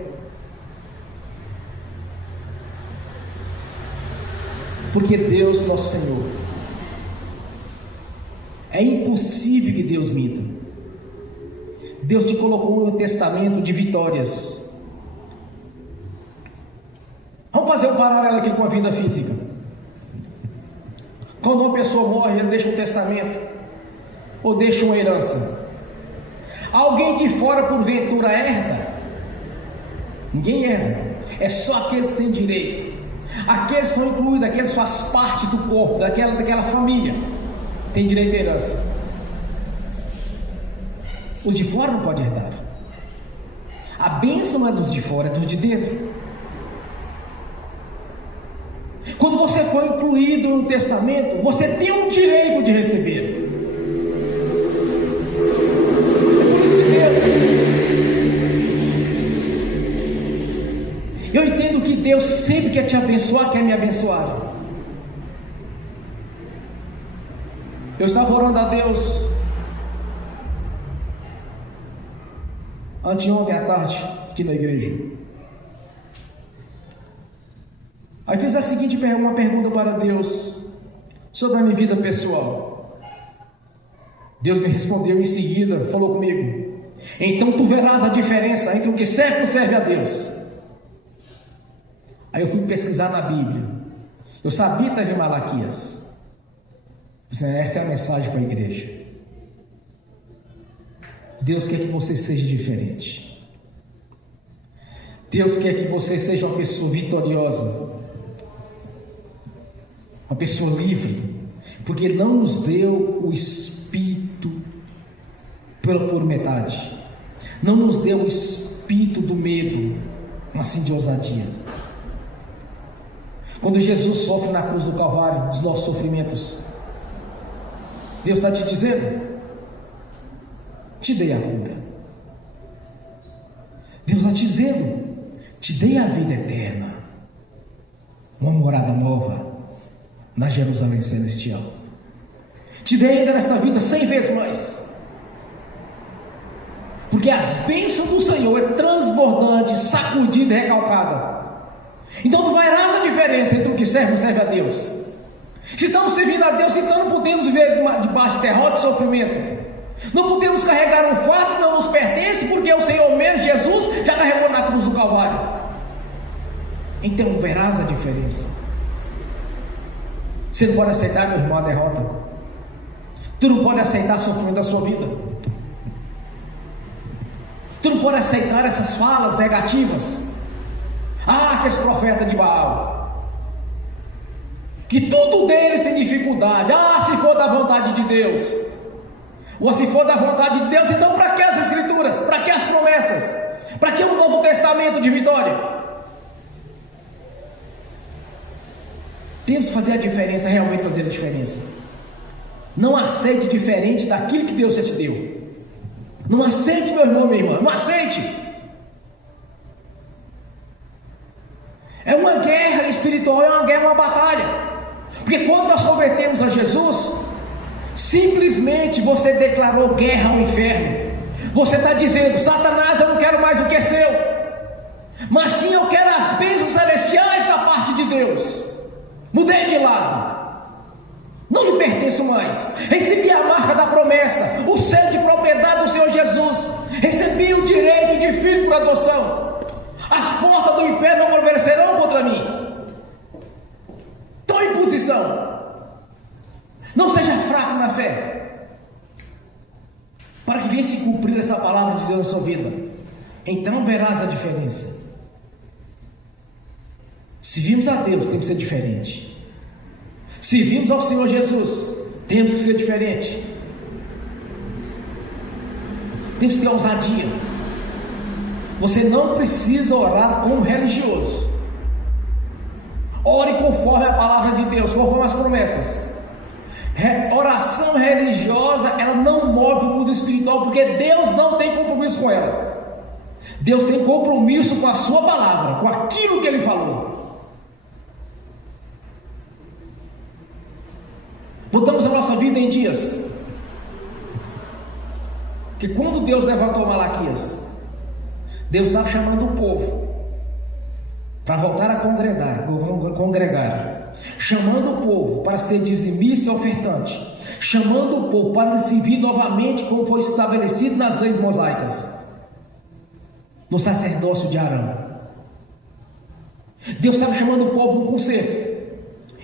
Porque Deus, nosso Senhor, é impossível que Deus minta. Deus te colocou no testamento de vitórias. Vamos fazer um paralelo aqui com a vida física. Quando uma pessoa morre, ele deixa um testamento ou deixa uma herança. Alguém de fora porventura herda? Ninguém herda. É só aqueles que têm direito. Aqueles que são incluídos, aqueles que fazem parte do corpo, daquela família, tem direito à herança. Os de fora não podem herdar. A bênção não é dos de fora, é dos de dentro. Quando você foi incluído no testamento, você tem um direito de receber. É por isso que eu entendo que Deus sempre quer te abençoar, quer me abençoar. Eu estava orando a Deus anteontem à tarde, aqui na igreja. Aí fiz uma pergunta para Deus sobre a minha vida pessoal. Deus me respondeu em seguida, falou comigo: então tu verás a diferença entre o que serve e o que serve a Deus. Aí eu fui pesquisar na Bíblia. Eu sabia que estava em Malaquias. Essa é a mensagem para a igreja. Deus quer que você seja diferente. Deus quer que você seja uma pessoa vitoriosa, uma pessoa livre, porque Ele não nos deu o espírito por metade, não nos deu o espírito do medo, mas sim de ousadia. Quando Jesus sofre na cruz do Calvário, dos nossos sofrimentos, Deus está te dizendo: te dei a cura. Deus está te dizendo: te dei a vida eterna, uma morada nova na Jerusalém celestial. Te dei ainda nesta vida 100 vezes mais, porque as bênçãos do Senhor é transbordante, sacudida e recalcada. Então tu verás a diferença entre o que serve e serve a Deus. Se estamos servindo a Deus, então não podemos viver debaixo de derrota e sofrimento. Não podemos carregar um fato que não nos pertence, porque o Senhor mesmo, Jesus, já carregou na cruz do Calvário. Então verás a diferença. Você não pode aceitar, meu irmão, a derrota. Tu não pode aceitar sofrimento da sua vida. Tu não pode aceitar essas falas negativas. Que esse profeta de Baal, que tudo deles tem dificuldade. Se for da vontade de Deus, ou se for da vontade de Deus, então para que as escrituras? Para que as promessas? Para que o Novo Testamento de vitória? Temos que fazer a diferença, realmente fazer a diferença. Não aceite diferente daquilo que Deus já te deu. Não aceite, meu irmão, minha irmã, não aceite. É uma guerra espiritual, é uma guerra, uma batalha. Porque quando nós convertemos a Jesus, simplesmente você declarou guerra ao inferno. Você está dizendo: Satanás, eu não quero mais o que é seu, mas sim eu quero as bênçãos celestiais da parte de Deus. Mudei de lado, não lhe pertenço mais. Recebi a marca da promessa, o selo de propriedade do Senhor Jesus. Recebi o direito de filho por adoção. As portas do inferno não prevalecerão contra mim. Estou em posição. Não seja fraco na fé, para que venha se cumprir essa palavra de Deus na sua vida. Então verás a diferença. Se vimos a Deus, temos que ser diferente. Se vimos ao Senhor Jesus, temos que ser diferente. Temos que ter ousadia. Você não precisa orar como religioso. Ore conforme a palavra de Deus, conforme as promessas. Oração religiosa, ela não move o mundo espiritual, porque Deus não tem compromisso com ela. Deus tem compromisso com a sua palavra, com aquilo que Ele falou. Botamos a nossa vida em dias que quando Deus levantou Malaquias, Deus estava chamando o povo para voltar a congregar, chamando o povo para ser dizimista e ofertante, chamando o povo para servir novamente como foi estabelecido nas leis mosaicas, no sacerdócio de Arão. Deus estava chamando o povo no concerto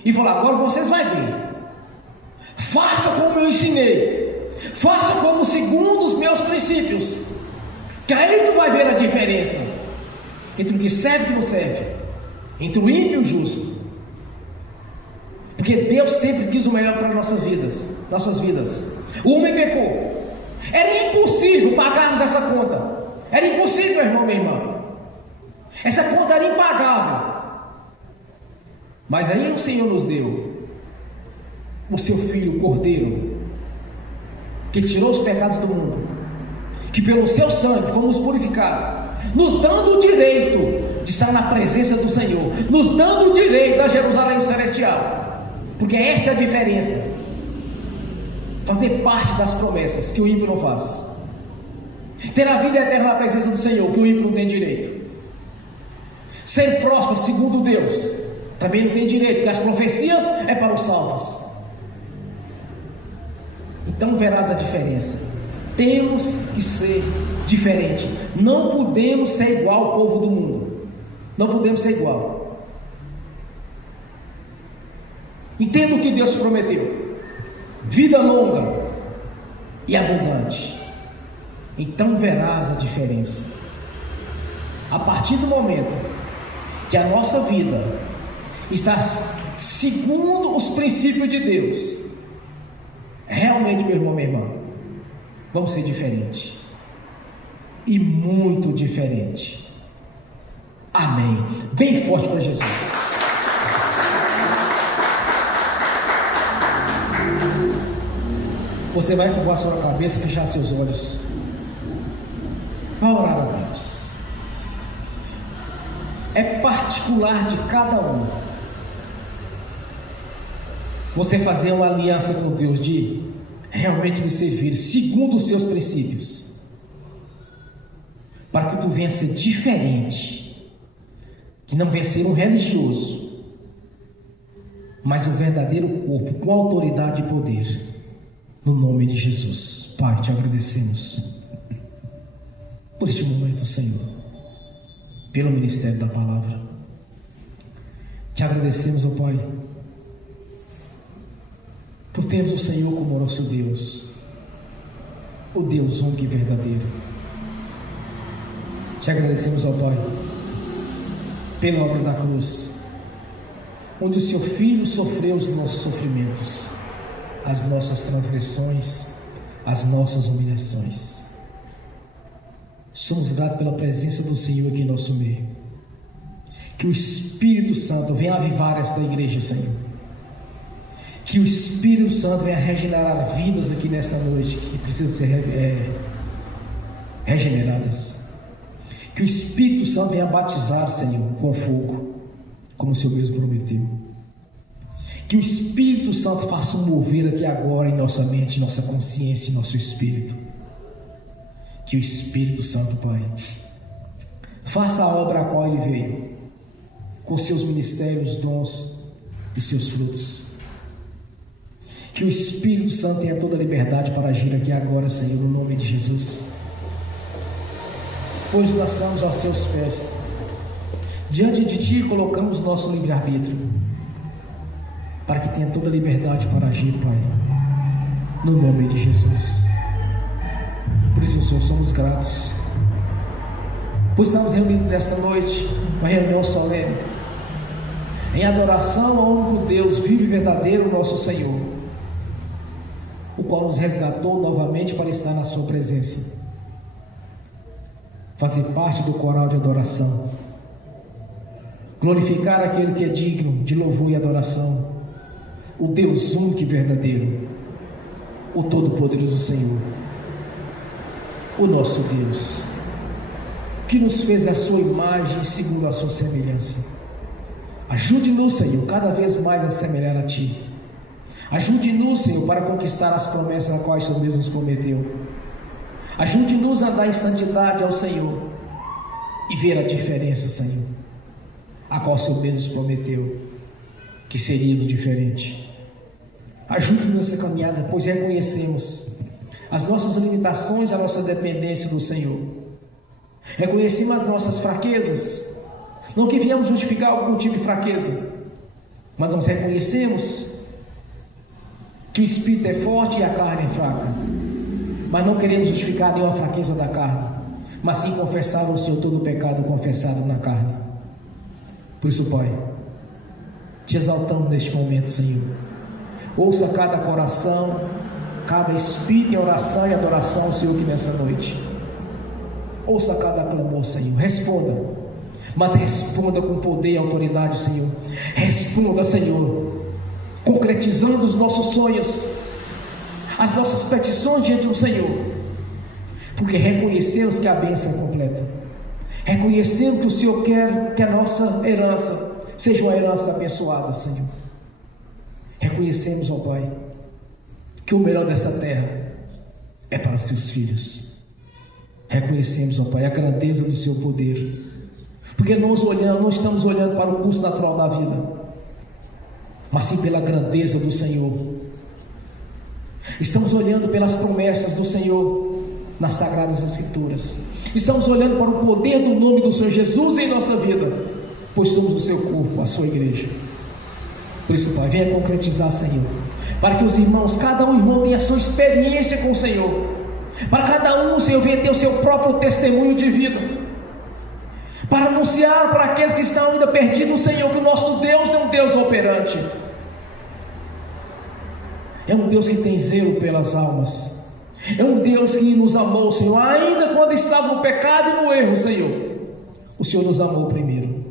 e falou: agora vocês vão ver. Faça como eu ensinei, faça como segundo os meus princípios, que aí tu vai ver a diferença entre o que serve e o que não serve, entre o ímpio e o justo. Porque Deus sempre quis o melhor para nossas vidas. O homem pecou, era impossível pagarmos essa conta, era impossível, meu irmão, minha irmã, essa conta era impagável. Mas aí o Senhor nos deu o seu Filho, o Cordeiro, que tirou os pecados do mundo, que pelo seu sangue fomos purificados, nos dando o direito de estar na presença do Senhor, nos dando o direito da Jerusalém celestial. Porque essa é a diferença: fazer parte das promessas que o ímpio não faz, ter a vida eterna na presença do Senhor, que o ímpio não tem direito, ser próspero segundo Deus, também não tem direito, porque as profecias é para os salvos. Então verás a diferença. Temos que ser diferente. Não podemos ser igual ao povo do mundo. Não podemos ser igual. Entenda o que Deus prometeu: vida longa e abundante. Então verás a diferença. A partir do momento que a nossa vida está segundo os princípios de Deus, realmente, meu irmão, minha irmã, vamos ser diferentes, e muito diferente. Amém. Bem forte para Jesus. Você vai curvar sua cabeça, fechar seus olhos, vai orar a Deus. É particular de cada um você fazer uma aliança com Deus de realmente lhe servir segundo os seus princípios, para que tu venha ser diferente, que não venha ser um religioso, mas um verdadeiro corpo com autoridade e poder, no nome de Jesus. Pai, te agradecemos por este momento, Senhor, pelo ministério da palavra. Te agradecemos, ó Pai, por termos o Senhor como nosso Deus, o Deus único e verdadeiro. Te agradecemos, ó Pai, pela obra da cruz, onde o Seu Filho sofreu os nossos sofrimentos, as nossas transgressões, as nossas humilhações. Somos gratos pela presença do Senhor aqui em nosso meio. Que o Espírito Santo venha avivar esta igreja, Senhor. Que o Espírito Santo venha regenerar vidas aqui nesta noite que precisam ser regeneradas. Que o Espírito Santo venha batizar, Senhor, com fogo, como o Senhor mesmo prometeu. Que o Espírito Santo faça um mover aqui agora em nossa mente, nossa consciência e nosso espírito. Que o Espírito Santo, Pai, faça a obra a qual Ele veio, com seus ministérios, dons e seus frutos. Que o Espírito Santo tenha toda a liberdade para agir aqui agora, Senhor, no nome de Jesus. Pois nós estamos aos Seus pés. Diante de Ti colocamos nosso livre-arbítrio, para que tenha toda a liberdade para agir, Pai, no nome de Jesus. Por isso, Senhor, somos gratos, pois estamos reunidos nesta noite, uma reunião solene, em adoração ao único Deus vivo e verdadeiro, nosso Senhor, o qual nos resgatou novamente para estar na Sua presença, fazer parte do coral de adoração, glorificar aquele que é digno de louvor e adoração, o Deus único e verdadeiro, o Todo-Poderoso Senhor, o nosso Deus, que nos fez a Sua imagem segundo a Sua semelhança. Ajude-nos, Senhor, cada vez mais a semelhar a Ti. Ajude-nos, Senhor, para conquistar as promessas a quais O mesmo nos prometeu. Ajude-nos a dar em santidade ao Senhor e ver a diferença, Senhor, a qual O Senhor mesmo nos prometeu que seríamos diferente. Ajude-nos nessa caminhada, pois reconhecemos as nossas limitações, a nossa dependência do Senhor. Reconhecemos as nossas fraquezas, não que viemos justificar algum tipo de fraqueza, mas nós reconhecemos que o Espírito é forte e a carne é fraca, mas não queremos justificar nenhuma fraqueza da carne, mas sim confessar ao Senhor todo o pecado confessado na carne. Por isso, Pai, Te exaltamos neste momento, Senhor. Ouça cada coração, cada espírito em oração e adoração ao Senhor aqui nessa noite. Ouça cada clamor, Senhor. Responda, mas responda com poder e autoridade, Senhor. Responda, Senhor, concretizando os nossos sonhos, as nossas petições diante do Senhor, porque reconhecemos que a bênção é completa. Reconhecemos que o Senhor quer que a nossa herança seja uma herança abençoada, Senhor. Reconhecemos, ó Pai, que o melhor dessa terra é para os Teus filhos. Reconhecemos, ó Pai, a grandeza do Seu poder, porque não estamos olhando para o curso natural da vida, mas sim pela grandeza do Senhor. Estamos olhando pelas promessas do Senhor nas Sagradas Escrituras. Estamos olhando para o poder do nome do Senhor Jesus em nossa vida, pois somos o Seu corpo, a Sua igreja. Por isso, Pai, venha concretizar, Senhor, para que os irmãos, cada um irmão tenha a sua experiência com o Senhor, para cada um, Senhor, venha ter o seu próprio testemunho de vida, para anunciar para aqueles que estão ainda perdidos, Senhor, que o nosso Deus é um Deus operante, é um Deus que tem zelo pelas almas, é um Deus que nos amou, Senhor, ainda quando estava no pecado e no erro, Senhor, o Senhor nos amou primeiro.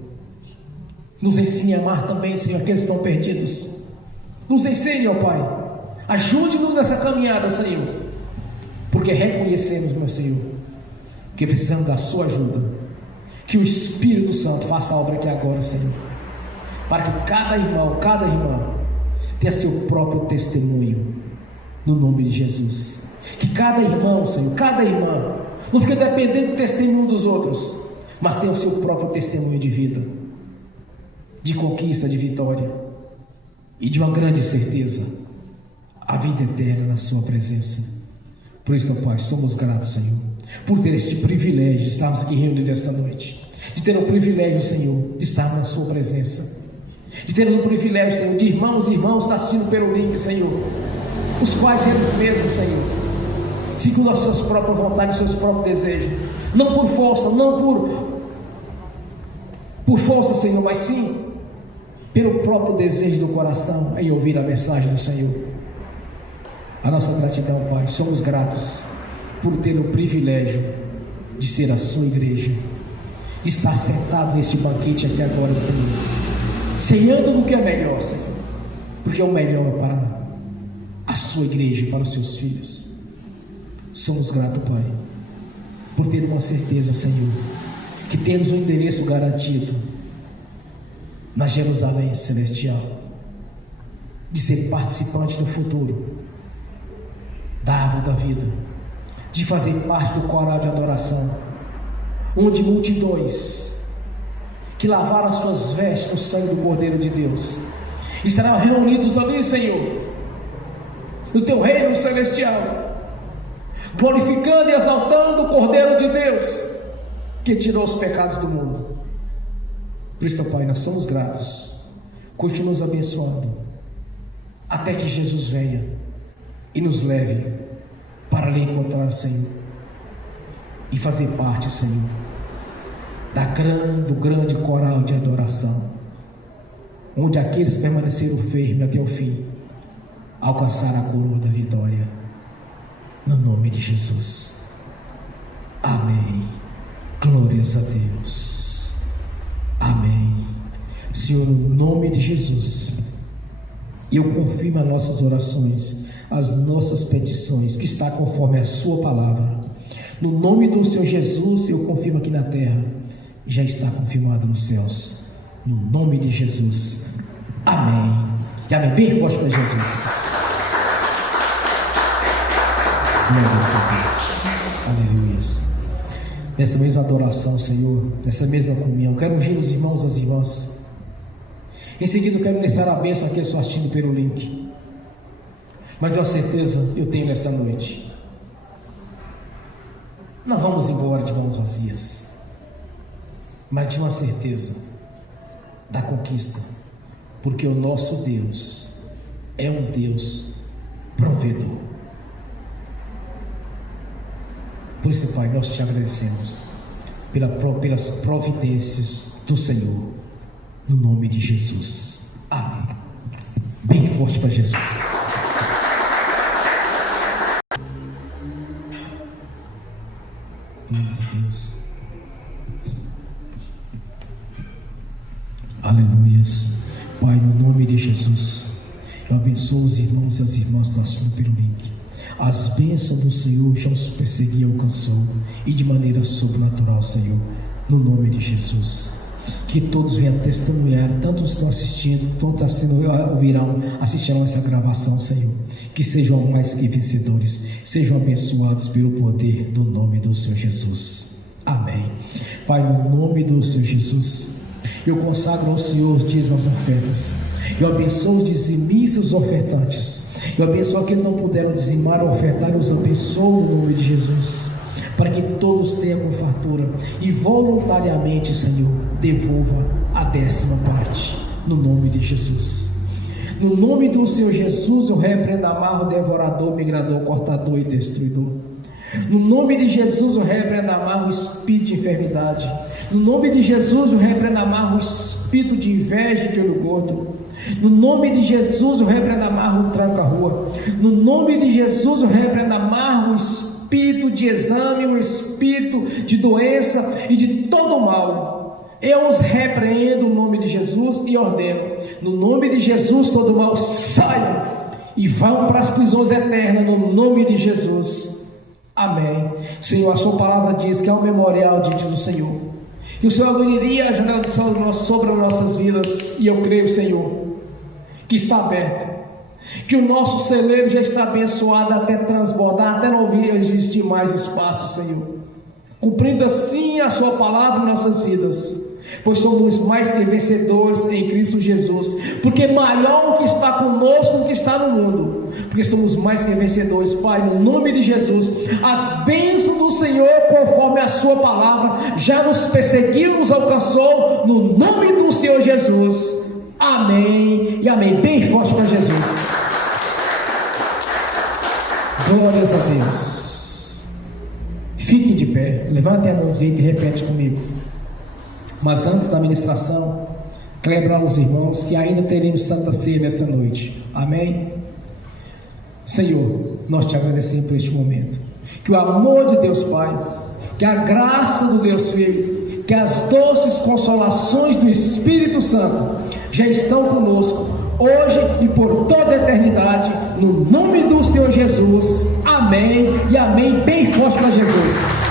Nos ensine a amar também, Senhor, aqueles que estão perdidos. Nos ensine, ó Pai, ajude-nos nessa caminhada, Senhor, porque reconhecemos, meu Senhor, que precisamos da Sua ajuda. Que o Espírito Santo faça a obra aqui agora, Senhor, para que cada irmão, cada irmã tenha seu próprio testemunho, no nome de Jesus. Que cada irmão, Senhor, cada irmã não fique dependendo do testemunho dos outros, mas tenha o seu próprio testemunho de vida, de conquista, de vitória e de uma grande certeza, a vida eterna na Sua presença. Por isso, Pai, somos gratos, Senhor, por ter este privilégio de estarmos aqui reunidos esta noite, de ter o privilégio, Senhor, de estar na Sua presença, de termos o privilégio, Senhor, de irmãos e irmãos estar assistindo pelo link, Senhor, os quais eles mesmos, Senhor, segundo as suas próprias vontades, os seus próprios desejos, não por força, não por força, Senhor, mas sim pelo próprio desejo do coração em ouvir a mensagem do Senhor. A nossa gratidão, Pai, somos gratos por ter o privilégio de ser a sua igreja, de estar sentado neste banquete aqui agora, Senhor, ceando no que é melhor, Senhor, porque o melhor é para a sua igreja, para os seus filhos. Somos gratos, Pai, por ter uma certeza, Senhor, que temos um endereço garantido na Jerusalém Celestial, de ser participante do futuro da árvore da vida, de fazer parte do coral de adoração, onde multidões que lavaram as suas vestes no sangue do Cordeiro de Deus estarão reunidos ali, Senhor, no teu reino celestial, glorificando e exaltando o Cordeiro de Deus que tirou os pecados do mundo. Por isso, Pai, nós somos gratos. Continua nos abençoando até que Jesus venha e nos leve para lhe encontrar, Senhor, e fazer parte, Senhor, do grande coral de adoração, onde aqueles que permaneceram firmes até o fim alcançaram a coroa da vitória, no nome de Jesus. Amém. Glórias a Deus. Amém. Senhor, no nome de Jesus, eu confirmo as nossas orações, as nossas petições, que está conforme a sua palavra. No nome do Senhor Jesus, eu confirmo aqui na terra, já está confirmado nos céus. No nome de Jesus. Amém. E amém. Bem forte para Jesus. Aleluia. Nessa mesma adoração, Senhor, nessa mesma comunhão, quero ungir os irmãos e as irmãs. Em seguida, eu quero ministrar a bênção aqui, estou assistindo pelo link. Mas de uma certeza eu tenho nesta noite: não vamos embora de mãos vazias, mas de uma certeza da conquista, porque o nosso Deus é um Deus provedor. Por isso, Pai, nós te agradecemos pelas providências do Senhor, no nome de Jesus. Amém. Bem forte para Jesus. Deus. Aleluias. Pai, no nome de Jesus, eu abençoo os irmãos e as irmãs que estão assistindo pelo link. As bênçãos do Senhor já os perseguiu e alcançou, e de maneira sobrenatural, Senhor, no nome de Jesus. Que todos venham testemunhar, tanto os que estão assistindo, quanto assistirão essa gravação, Senhor. Que sejam mais que vencedores, sejam abençoados pelo poder do nome do Senhor Jesus. Amém. Pai, no nome do Senhor Jesus, eu consagro ao Senhor os dízimos e as ofertas. Eu abençoo os dizimistas e os ofertantes. Eu abençoo aqueles que não puderam dizimar ou ofertar. Eu os abençoo no nome de Jesus, para que todos tenham com fartura e voluntariamente, Senhor, devolva a 10ª parte, no nome de Jesus. No nome do Senhor Jesus, eu repreendo, amarro, devorador, migrador, cortador e destruidor. No nome de Jesus, eu repreendo, amarro, o espírito de enfermidade. No nome de Jesus, eu repreendo, amarro, o espírito de inveja e de olho gordo. No nome de Jesus, eu repreendo, amarro, o tranca-rua. No nome de Jesus, eu repreendo, amarro, o espírito de exame, o espírito de doença e de todo mal. Eu os repreendo no nome de Jesus e ordeno, no nome de Jesus, todo mal saiam e vão para as prisões eternas, no nome de Jesus. Amém. Senhor, a sua palavra diz que é um memorial diante do Senhor, e o Senhor abriria a janela do céu sobre as nossas vidas, e eu creio, Senhor, que está aberto, que o nosso celeiro já está abençoado até transbordar, até não existir mais espaço, Senhor, cumprindo assim a sua palavra em nossas vidas, pois somos mais que vencedores em Cristo Jesus, porque maior o que está conosco do que está no mundo, porque somos mais que vencedores. Pai, no nome de Jesus, as bênçãos do Senhor, conforme a sua palavra, já nos perseguiu, nos alcançou, no nome do Senhor Jesus. Amém e amém. Bem forte para Jesus. Glórias a Deus. Fiquem de pé. Levantem a mão direita e repete comigo. Mas antes da ministração, quero lembrar aos irmãos que ainda teremos Santa Ceia nesta noite. Amém? Senhor, nós te agradecemos por este momento. Que o amor de Deus Pai, que a graça do Deus Filho, que as doces consolações do Espírito Santo já estão conosco hoje e por toda a eternidade, no nome do Senhor Jesus. Amém e amém. Bem forte para Jesus.